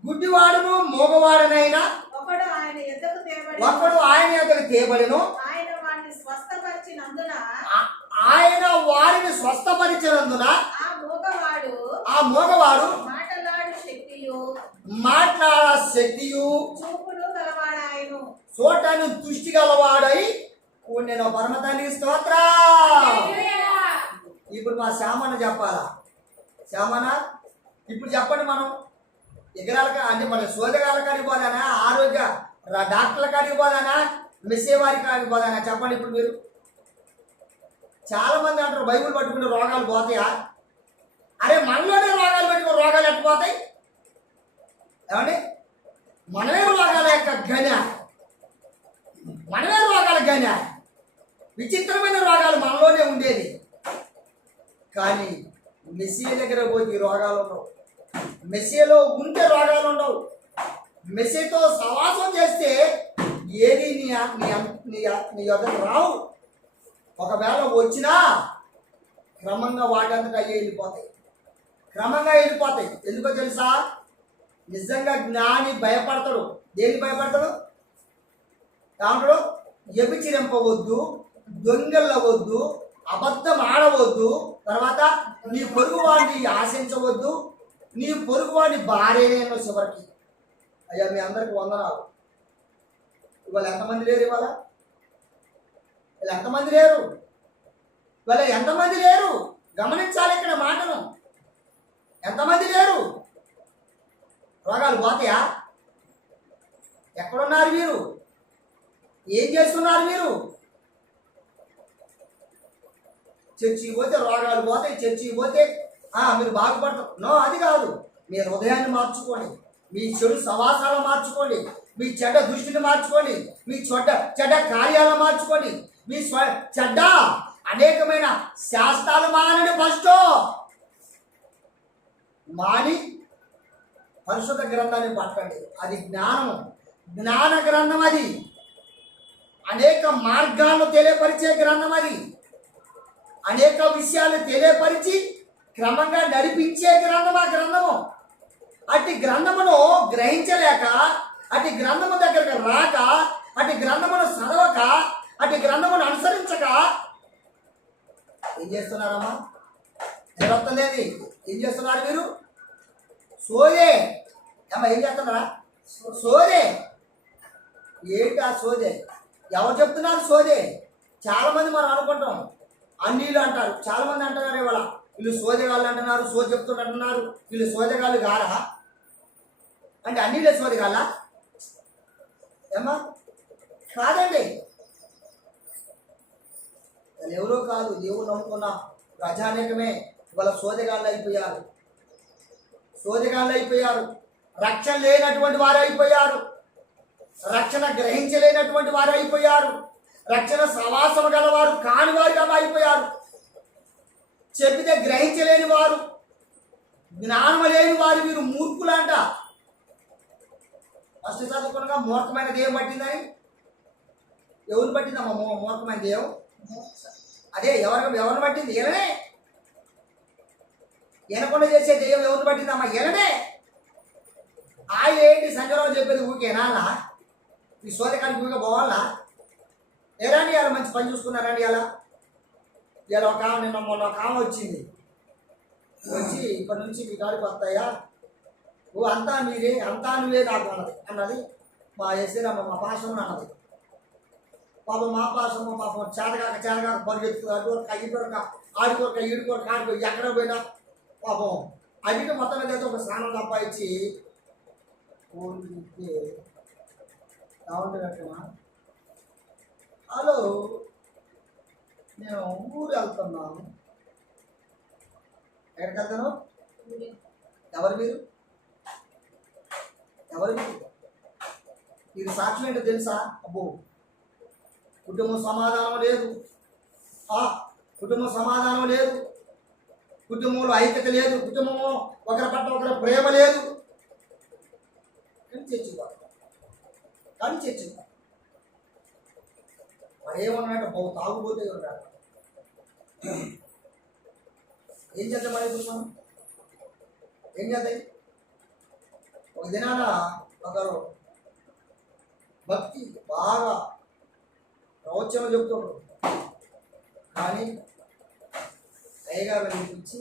గుడ్డివాడును మోగవాడునైనా ఒకడు ఆయన యొద్దకు తేబడెను. ఆయన వారిని స్వస్థపరిచినందున ఆ మోగవాడు మాట్లాడ శక్తియు చూడటానికి దృష్టి గలవాడై నేను పరమతానికి స్తోత్ర. ఇప్పుడు మా శ్యామన్న చెప్పాలా? శ్యామన్న ఇప్పుడు చెప్పండి. మనం ఎగరాలక అంటే మన సోదగాల కాడికి పోదానా, ఆరోగ్య డాక్టర్ల కాడికి పోదానా, మెస్సేవారి కాడికి పోదానా? చెప్పండి ఇప్పుడు మీరు. చాలా మంది అంటారు బైబుల్ పట్టుకునే రోగాలు పోతాయా? అరే మనలోనే రోగాలు పెట్టుకుని రోగాలు ఎట్టు పోతాయి? ఏమండి, మనమే రోగాల యొక్క గణ్య. విచిత్రమైన రోగాలు మనలోనే ఉండేది. కానీ మెస్సియ దగ్గర పోయి రోగాలు ఉండవు. మెస్సియలో ఉంటే రోగాలు ఉండవు. మెస్సియతో సవాసం చేస్తే ఏది నీ యొద్దకు రావు. ఒకవేళ వచ్చినా క్రమంగా వాటంతటా వెళ్ళిపోతాయి. ఎందుకో తెలుసా? నిజంగా జ్ఞాని భయపడతాడు. దేనికి భయపడతాడు? దాంట్లో వ్యభిచరింపవద్దు, దొంగలవద్దు, అబద్ధం ఆడవద్దు, తర్వాత నీ పొరుగు వాడిని ఆశించవద్దు, నీ పొరుగు వాడిని భార్యనేనో చివరికి. అయ్యా మీ అందరికి వందనాలు. ఇవాళ ఎంతమంది లేరు? ఇవాళ ఎంతమంది లేరు? గమనించాలి ఇక్కడ మాటను. ఎంతమంది లేరు? రోగాలు పోతాయా? ఎక్కడున్నారు మీరు? ఏం చేస్తున్నారు మీరు? చర్చికి పోతే రోగాలు పోతాయి, చర్చికి పోతే మీరు బాగుపడతారు. నో, అది కాదు. మీ హృదయాన్ని మార్చుకోండి, మీ చెడు సవాసాలు మార్చుకోండి, మీ చెడ్డ దృష్టిని మార్చుకోండి, మీ చెడ్డ కార్యాలను మార్చుకోండి, మీ చెడ్డ అనేకమైన శాస్త్రాలు మానని ఫస్ట్ మాని పరిశుద్ధ గ్రంథాన్ని పట్టండి. అది జ్ఞాన గ్రంథం. అది అనేక మార్గాలను తెలియపరిచే గ్రంథం. అది అనేక విషయాలు తెలియపరిచి క్రమంగా నడిపించే గ్రంథం ఆ గ్రంథము. అటు గ్రంథమును గ్రహించలేక, అటు గ్రంథము దగ్గరకు రాక, అటు గ్రంథమును చదవక, అటు గ్రంథమును అనుసరించక ఏం చేస్తున్నారమ్మా? నిరొత్తలేదు. ఏం చేస్తున్నారు మీరు? సోదే. అమ్మా ఏం చేస్తున్నారా? సోదే. ఏంటా సోదే? ఎవరు చెప్తున్నారు సోదే? చాలా మంది మనం అనుకుంటాం, అన్నీళ్ళు అంటారు. చాలా మంది అంటున్నారు ఇవాళ వీళ్ళు సోదగాళ్ళు అంటున్నారు, సోది చెప్తున్నట్టున్నారు. వీళ్ళు సోదగాళ్ళు కారా అంటే అన్నీళ్ళే సోదగాళ్ళ? ఏమ్మా కాదండి. ఎవరో కాదు, దేవుడు నమ్ముకున్న ప్రజానేకమే ఇవాళ సోదగాళ్ళు అయిపోయారు. రక్షణ లేనటువంటి వారు అయిపోయారు. రక్షణ గ్రహించలేనటువంటి వారు అయిపోయారు. రక్షణ సవాసం గలవారు కాని వారుగా అయిపోయారు. చెప్పితే గ్రహించలేని వారు, జ్ఞానం లేని వారు, వీరు మూర్ఖులంట. ఫస్ట్ చదువుకునగా మూర్ఖమైన దేవం పట్టిందని. ఎవరిని పట్టిందమ్మా మూర్ఖమైన దేవం? అదే ఎవరిని పట్టింది? ఎలనే. ఎనకుండా చేసే దెయ్యం ఎవరిని పట్టిందమ్మా? ఎలనే. ఆయన ఏంటి సంజయరావు చెప్పేది ఊకేనా? ఈ సోదకానికి ఊరికే పోవాలా? ఎలాంటి ఇలా మంచి పని చూసుకున్నారండి. ఇలా ఒక ఆమె నిన్న మొన్న ఒక ఆమె వచ్చింది. వచ్చి ఇప్పటి నుంచి మీ కాడికి వస్తాయా, ఓ అంతా మీరే, అంతా నువ్వే నాకు అన్నది మా ఎస్ఏరమ్మ, మా పాశం అన్నది. పాపం మా పాశం పాపం చేతగాక పరిగెత్తుకున్నాడు. అయ్యికొరక ఆడికొరక ఈడికొరక ఆడికో ఎక్కడ పోయినా పాపం అడిగిన మొత్తం మీద అయితే ఒక స్నానం సంపాదించి బాగుంటున్నట్టుమా. హలో, నేను ఊరు వెళ్తున్నాను. ఎక్కడికి వెళ్తాను? ఎవరు మీరు? ఇది సాక్ష్యం ఏంటో తెలుసా? అబ్బో, కుటుంబం సమాధానం లేదు. కుటుంబంలో ఐక్యత లేదు. కుటుంబంలో ఒకరి పట్ల ఒకరి ప్రేమ లేదు. కానీ చర్చిపోతాం. వాడు ఏమన్నాడు? బహు తాగుపోతే ఉన్నాడు. ఏం చేద్దాం మరి ఇప్పుడు మనం? ఏం చేద్దాం? ఒక దినాన ఒకరు భక్తి బాగా ప్రవచనం చెప్తాడు. కానీ అయ్యగారు పిలిపించి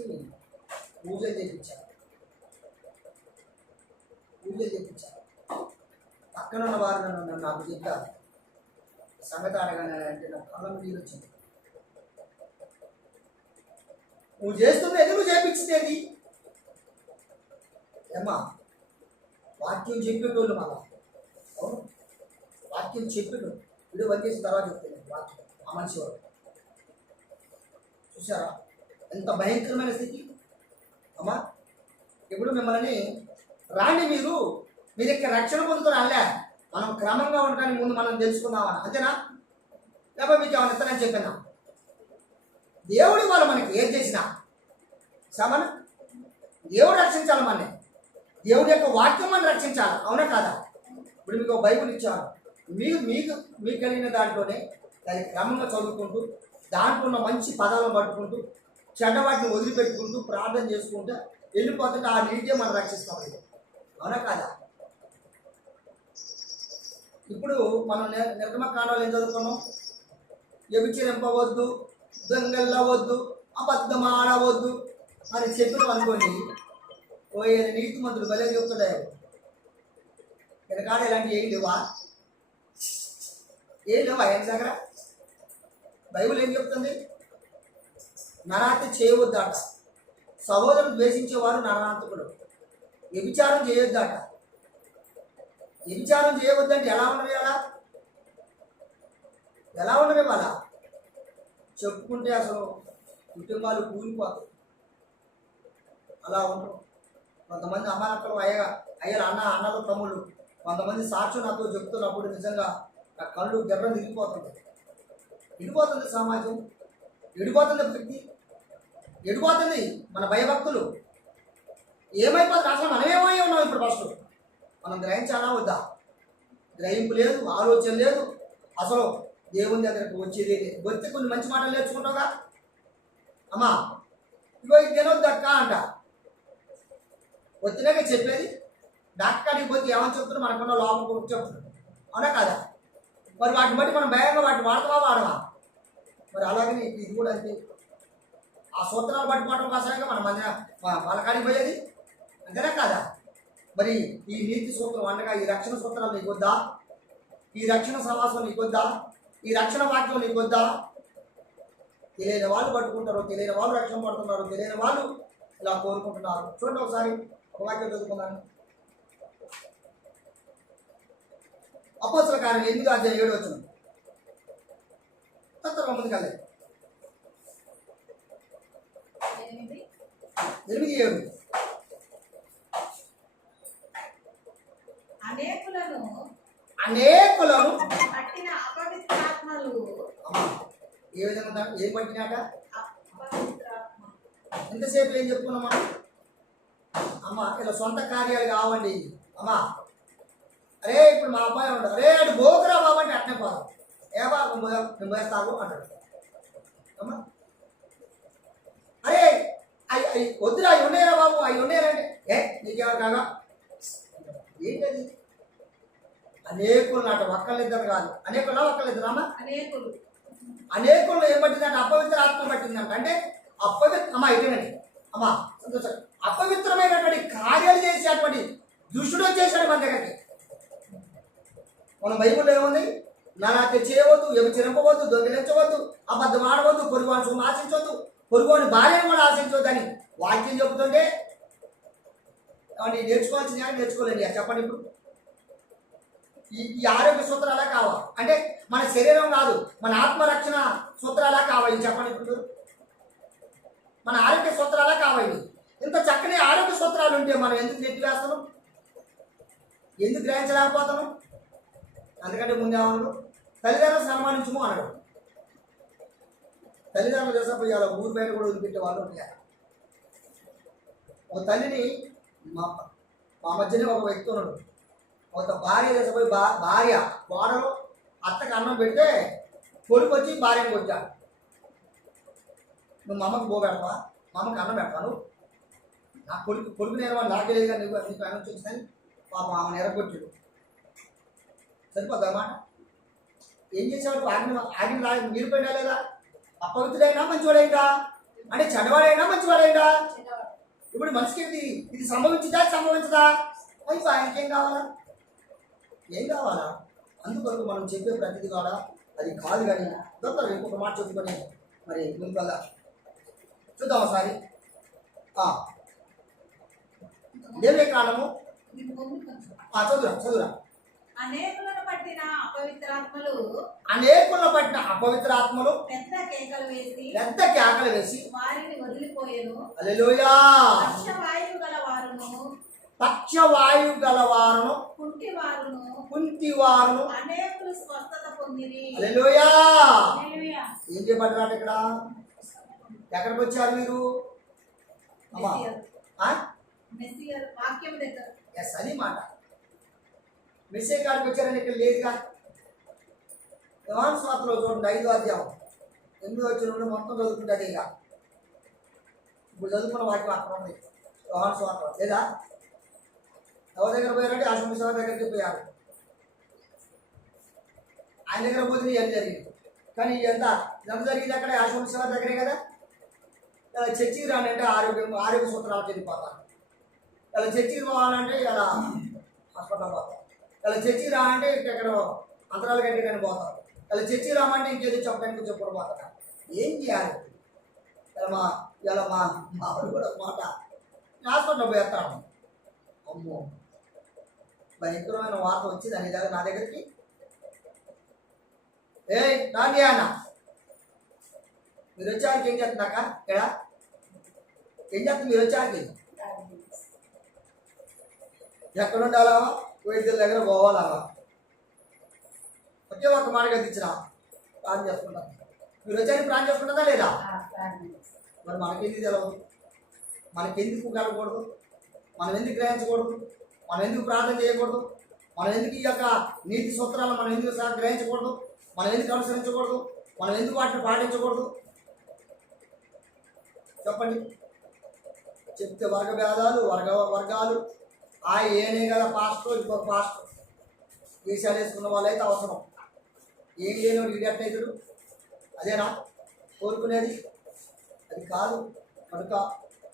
పూజలు చేయించారు. పక్కన ఉన్న వారు నన్ను నాకు చెప్పారు. సంగతి అడగానే అంటే నాకు కళ్ళం నీరు వచ్చింది. నువ్వు చేస్తుంది ఎందుకు చేయించింది? ఏమ్మా, వాక్యం చెప్పేటోళ్ళు మళ్ళా. అవును, వాక్యం చెప్పేటోళ్ళు వీడియో బంద్ చేసిన తర్వాత చెప్తున్నాను వాక్యం. ఆ మనిషి వాడు చూసారా ఎంత భయంకరమైన స్థితి అమ్మా. ఇప్పుడు మిమ్మల్ని రాండి, మీరు ఇక్కడ రక్షణ పొందుతున్న అల్లే మనం క్రమంగా ఉండడానికి ముందు మనం తెలుసుకుందామని, అంతేనా? లేకపోతే మీకు ఏమైనా ఇస్తానని చెప్పినా? దేవుడు వాళ్ళు మనకి ఏం చేసినా సమన దేవుడు రక్షించాలి మనని. దేవుడి యొక్క వాక్యం మనం రక్షించాలి, అవునా కాదా? ఇప్పుడు మీకు బైబుల్ ఇచ్చాను. మీకు కలిగిన దాంట్లోనే దాన్ని క్రమంగా చదువుకుంటూ, దాంట్లో ఉన్న మంచి పదాలను పట్టుకుంటూ, చెడ్డ వాటిని వదిలిపెట్టుకుంటూ ప్రార్థన చేసుకుంటూ వెళ్ళిపోతుంటే ఆ నీటిగా మనం రక్షిస్తాం, అవునా కాదా? ఇప్పుడు మనం నిర్గమకాండలో ఏం చదువుకున్నాం? వ్యభిచరింపవద్దు, దొంగలవద్దు, అబద్ధం ఆడవద్దు అని చెప్పినాం అనుకోండి. ఓ నీతి మంత్రులు భలే చెప్తుండే. వెనకాడ ఇలాంటివి ఏం లేవా? ఆయన దగ్గర బైబిల్ ఏం చెప్తుంది? నరహత్య చేయవద్దట, సహోదరుడు ద్వేషించేవారు నరహంతకుడు, వ్యభిచారం చేయొద్దట. వ్యభిచారం చేయవద్దంటే ఎలా ఉండదు? ఎలా ఉండదు వాళ్ళ చెప్పుకుంటే అసలు కుటుంబాలు కూలిపోతాయి. అలా ఉండరు. కొంతమంది అమ్మనక్కలు అయ్యలు అన్నలు తమ్ముళ్ళు కొంతమంది సాక్షులు నాతో చెప్తున్నప్పుడు నిజంగా నా కళ్ళు గెర్రం ఎడిపోతుంది సమాజం, ఎడిపోతుంది వ్యక్తి, ఎడిపోతుంది మన భయభక్తులు. ఏమైపోతుంది అసలు? మనమేమై ఉన్నాం ఇప్పుడు? ఫస్ట్ మనం గ్రహించాలా వద్దా? గ్రహింపు లేదు, ఆలోచన లేదు. అసలు దేవుని దగ్గరకు వచ్చేది వచ్చి కొన్ని మంచి మాటలు నేర్చుకుంటావుగా. అమ్మా ఇగో ఇది తినొద్దక్క అంట, వచ్చినాక చెప్పేది. డాక్టర్ కాడికి పోతే ఏమని చెప్తున్నా మనకున్న లోపం చెప్తున్నాడు, అవునా కాదా? మరి వాటిని బట్టి మనం భయంగా వాటిని వాడవా? మరి అలాగని ఇది కూడా అంతే. ఆ సూత్రాలు పట్టుకోవడం కోసంగా మనం వాళ్ళ కాడికి పోయేది, అంతేనా కాదా? మరి ఈ నీతి సూత్రం అనగా ఈ రక్షణ సూత్రాలు నీకొద్దా? ఈ రక్షణ సమాసం నీకొద్దా? ఈ రక్షణ వాక్యం నీకొద్దా? తెలియని వాళ్ళు పట్టుకుంటారు, తెలియని వాళ్ళు రక్షణ పడుతున్నారు, తెలియని వాళ్ళు ఇలా కోరుకుంటున్నారు. చూడండి ఒకసారి ఒక వాక్యం చదువుకున్నాను. అపోస్తల కార్యం 8:7 తొందరగా ముందుకెళ్ళే 8:7 అనేకులను పట్టిన అపవిత్రాత్మలు. ఏ విధంగా ఏం పట్టినాక అపవిత్రాత్మ. ఎంతసేపు ఏం చెప్పుకున్నామా అమ్మ ఇలా సొంత కార్యాలు కావండి అమ్మా. అరే ఇప్పుడు మా అబ్బాయి ఉంటాడు, అరే అటు బోకురా బాబు అంటే అట్నే పోదాం, ఏ బాబు నేను పోయేస్తావు అంటాడు అమ్మా. అరే అవి అవి వద్దురా అవి ఉన్నాయరా బాబు, అవి ఉన్నాయరంటే ఏ నీకెవరు కాగా ఏంటది. అనేకులు నాట ఒక్కళ్ళిద్దరు కాదు, ఒక్కళ్ళిద్దరు అమ్మా అనేకులు. అనేకులు ఏం పట్టిందంటే అపవిత్ర ఆత్మ పట్టిందంట. అంటే అమ్మా ఇదేనండి అమ్మా సంతోషం. అపవిత్రమైనటువంటి కార్యాలు చేసేటువంటి దుష్టుడు వచ్చేసాడు మన దగ్గరికి. మన బైబిల్లో ఏముంది? నానాత్య చేయవద్దు, వ్యభిచరింపవద్దు, దొంగిలించవద్దు, అబద్ధం ఆడవద్దు, పొరుగువాని సొమ్ము ఆశించవద్దు, పొరుగువాని భార్యను కూడా ఆశించవద్దు అని వాక్యం చెబుతుంటే నేర్చుకోవాల్సింది కానీ నేర్చుకోలేండి. చెప్పండి ఇప్పుడు ఈ ఆరోగ్య సూత్రాలా కావా? అంటే మన శరీరం కాదు, మన ఆత్మరక్షణ సూత్రాలా కావాలి చెప్పండి ఇప్పుడు. మన ఆరోగ్య సూత్రాలా కావాలి. ఇంత చక్కని ఆరోగ్య సూత్రాలు ఉంటే మనం ఎందుకు నెట్టి వేస్తున్నాం, ఎందుకు గ్రహించలేకపోతున్నాం? అందుకంటే ముందేమన్నాడు, తల్లిదండ్రులు సన్మానించము అన్నాడు. తల్లిదండ్రులు చేసినప్పుడు ఇలా ఊరు బయట కూడా వదిలిపెట్టే వాళ్ళు ఉంటారు. ఒక తల్లిని మా మధ్యనే ఒక వ్యక్తి ఉన్నాడు. ఒక భార్య చేసిపోయి భార్య కోడలు అత్తకి అన్నం పెడితే కొడుకు వచ్చి భార్యను కొట్టాడు. నువ్వు మా అమ్మకి పోగడవా, మా అమ్మకి అన్నం పెడతాను, నా కొడుకు నేర్వా నాకే లేదు కానీ నీకు అన్నం చూసిందని పాపం ఆమె ఎరగొట్టాడు. సరిపోద్ది అన్నమాట. ఏం చేసేవాడు? ఆగిన నీరు పోయినా లేదా? అపవిత్రుడైనా మంచివాడైందా? అంటే చెడ్డవాడైనా మంచివాడైందా? ఇప్పుడు మనిషికి ఇది సంభవించదా? అయితే ఆయనకి ఏం కావాలా? అందుకొరకు మనం చెప్పే ప్రతిదీ కూడా అది కాదు. కానీ దొంగ ఇంకొక మాట చెప్పుకొని మరి ముందుగా చూద్దాం ఒకసారి. లేవే కాలము చదువురా. అనేకులను పట్టిన అపవిత్రాత్మలు పెద్ద కేకలు వేసి వారిని వదిలిపోయేను. హల్లెలూయా. పక్షవాయువు గలవారును కుంటివారును అనేకులు స్వస్థత పొందిరి. హల్లెలూయా. ఏం చేయబడ్డారు ఇక్కడ? ఎక్కడికి వచ్చారు మీరు? వాక్యం దగ్గర ఎస్ అది మాట. మెస్సే కాడికి వచ్చారని ఇక్కడ లేదుగా. యోహాను సువార్తలో చూడండి 5వ అధ్యాయం 8వ వచనం మొత్తం చదువుకుంటే ఇక ఇప్పుడు చదువుకున్న వాక్యం అక్కడ ఉంది యోహాను సువార్తలో లేదా? ఎవరి దగ్గర పోయారంటే ఆశంస దగ్గరికి పోయారు. ఆయన దగ్గర పోతే ఎంత జరిగింది. కానీ ఎంత జరిగింది అక్కడ ఆశంస దగ్గరే కదా. ఇలా చర్చికి రానంటే ఆరోగ్య సూత్రాలు చెందిపోతారు. ఇలా చర్చికి పోవాలంటే ఇలా హాస్పిటల్ పోతారు. ఇలా చర్చికి రానంటే ఇక్కడ అంతరాలు కట్టి కానీ పోతారు. ఇలా చర్చికి రామంటే ఇంకేదో చెప్పడానికి చెప్పడం పోతారు. ఏం చేయాలి? ఇలా మా ఆవిడ కూడా మాట హాస్పిటల్ పోయేస్తాను. అమ్మో భయంకరమైన వార్త వచ్చింది అని నా దగ్గరికి. రాండి అన్న, మీరు వచ్చారికి ఏం చేస్తున్నాక ఇక్కడ ఏం చేస్తుంది? మీరు వచ్చారికి ఎక్కడ ఉండాలా? వైద్యుల దగ్గర పోవాలా? ఒకే ఒక మాటగా తెచ్చిన ప్రాణం చేసుకుంటాం. మీరు వచ్చారికి ప్రాణం చేసుకుంటుందా లేదా? మరి మనకెందుకు తెలవదు? మనకెందుకు కలగకూడదు? మనం ఎందుకు గ్రహించకూడదు? మనం ఎందుకు ప్రార్థన చేయకూడదు? మనం ఎందుకు ఈ యొక్క నీతి సూత్రాలను మనం ఎందుకు గ్రహించకూడదు? మనం ఎందుకు అనుసరించకూడదు? మనం ఎందుకు వాటిని పాటించకూడదు? చెప్పండి. చెప్తే వర్గాలు ఏనే కదా పాస్టర్, ఇంకొక పాస్టర్ దేశాలు వేసుకున్న వాళ్ళైతే అవసరం. ఏం లేని విడిగట్టు అవుతాడు. అదేనా కోరుకునేది? అది కాదు. కనుక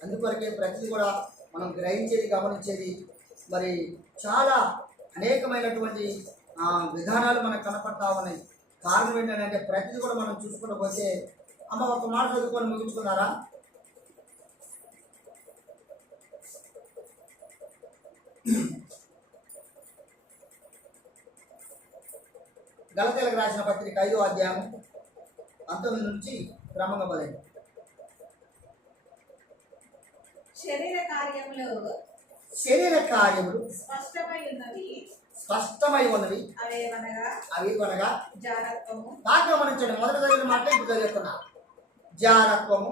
అందుకొరకే ప్రతిదీ కూడా మనం గ్రహించేది, గమనించేది మరి చాలా అనేకమైనటువంటి విధానాలు మనకు కనపడతా ఉన్నాయి. కారణం ఏంటంటే ప్రతిదీ కూడా మనం చూసుకుని పోతే అమ్మ ఒక మాట చదువుకొని ముగించుకున్నారా? గలతీలకు రాసిన పత్రిక 5వ అధ్యాయం 19 నుంచి క్రమంగా పదండి. శరీర కార్యములు స్పష్టమై ఉన్నవి అవి అనగా జారత్వము, బాగా గమనించండి. మొదట చదివిన మాట ఇప్పుడు చదువుతున్నా. జారత్వము,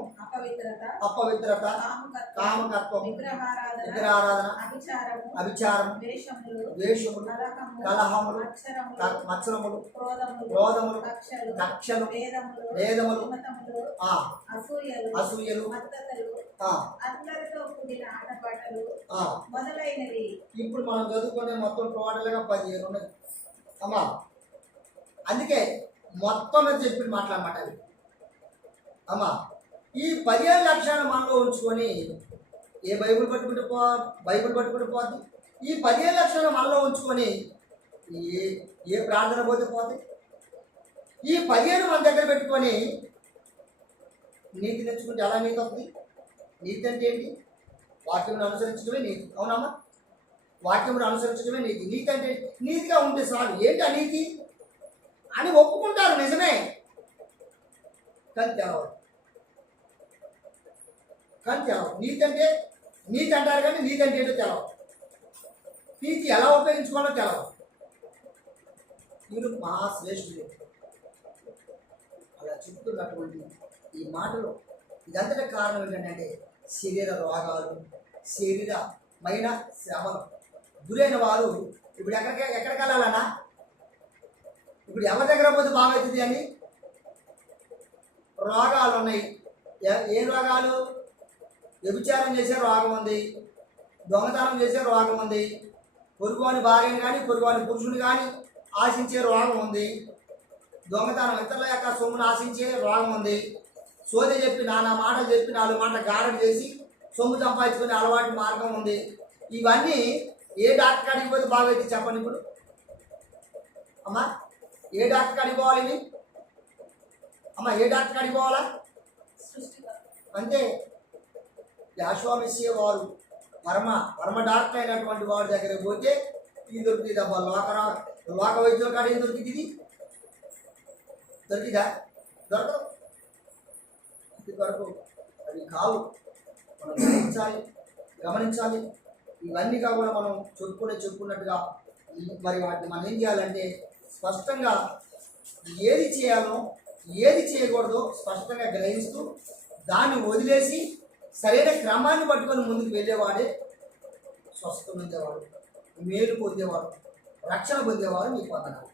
అపవిత్రత, కామకత్వము, విగ్రహారాధన, అభిచారము, ద్వేషములు, కలహములు, మత్సరములు, క్రోధములు, కక్షలు, భేదములు, అసూయలు, అందరితో కూడిన ఆటపాటలు మొదలైనవి. ఇప్పుడు మనం చదువుకునే మొత్తం టోటల్గా 15 ఉన్నాయి అమ్మా. అందుకే మొత్తం మీద చెప్పి మాట్లాడమాట అవి అమ్మా. ఈ 15 లక్షల మనలో ఉంచుకొని ఏ బైబిల్ పట్టుకుంటే పోద్ది. ఈ 15 లక్షల మనలో ఉంచుకొని ఏ ప్రార్థన పోతే పోతాయి. ఈ 15 మన దగ్గర పెట్టుకొని నీతి తెచ్చుకుంటే ఎలా నీతి వస్తుంది? నీతి అంటే ఏంటి? వాక్యమును అనుసరించడమే నీతి. అవునమ్మా, వాక్యమును అనుసరించడమే నీతి. నీతి అంటే నీతిగా ఉంటే చాలు. ఏంటి అనీతి అని ఒప్పుకుంటారు, నిజమే, కానీ తెలవదు. నీతి అంటే నీతి అంటారు కానీ నీతి అంటే ఏంటో తెలవదు. నీతి ఎలా ఉపయోగించుకోవాలో తెలవదు. వీరు మహాశ్రేష్ఠులు. అలా చెప్తున్నటువంటి ఈ మాటలు ఇదంతటి కారణం ఏంటంటే శరీర రోగాలు, శరీరమైన శ్రమలు గురైన వారు ఇప్పుడు ఎక్కడికి వెళ్ళాలన్నా? ఇప్పుడు ఎవరి దగ్గర పోతే బాగవుతుంది అని రోగాలు ఉన్నాయి. ఏ రోగాలు? వ్యభిచారం చేసే రోగం ఉంది, దొంగతనం చేసే రోగం ఉంది, పొరుగువాని భార్యను కానీ పొరుగువాని పురుషుని కానీ ఆశించే రోగం ఉంది, దొంగతనం ఇతరుల యొక్క సొమ్మును ఆశించే రోగం ఉంది, సోదె చెప్పి నానా మాటలు చెప్పి 4 మాటలు గారం చేసి సొమ్ము సంపాదించుకునే అలవాటు మార్గం ఉంది. ఇవన్నీ ఏ డాక్టర్ కాడికి పోతే బాగైతే చెప్పండి. ఇప్పుడు అమ్మా ఏ డాక్టర్ కాడికి పోవాలి? ఇవి అమ్మా ఏ డాక్టర్ కాడికి పోవాలా? అంతే. యాశ్వామిస్సే వారు పరమ డాక్టర్ అయినటువంటి వాడి దగ్గరికి పోతే ఇది దొరుకుతుంది. అబ్బా లోక వైద్యుల కాడ ఏం దొరికింది? ఇది దొరికిందా? దొరకదు. ఇది వరకు అవి కావు. మనం గమనించాలి. ఇవన్నీ కూడా మనం చెప్పుకున్నట్టుగా మరి వాటిని మనం ఏం చేయాలంటే స్పష్టంగా ఏది చేయాలో ఏది చేయకూడదో స్పష్టంగా గ్రహిస్తూ దాన్ని వదిలేసి సరైన క్రమాన్ని పట్టుకొని ముందుకు వెళ్ళేవాడే స్వస్థ పొందేవాడు, మేలు పొందేవాడు, రక్షణ పొందేవాడు మీకు వందనాలు.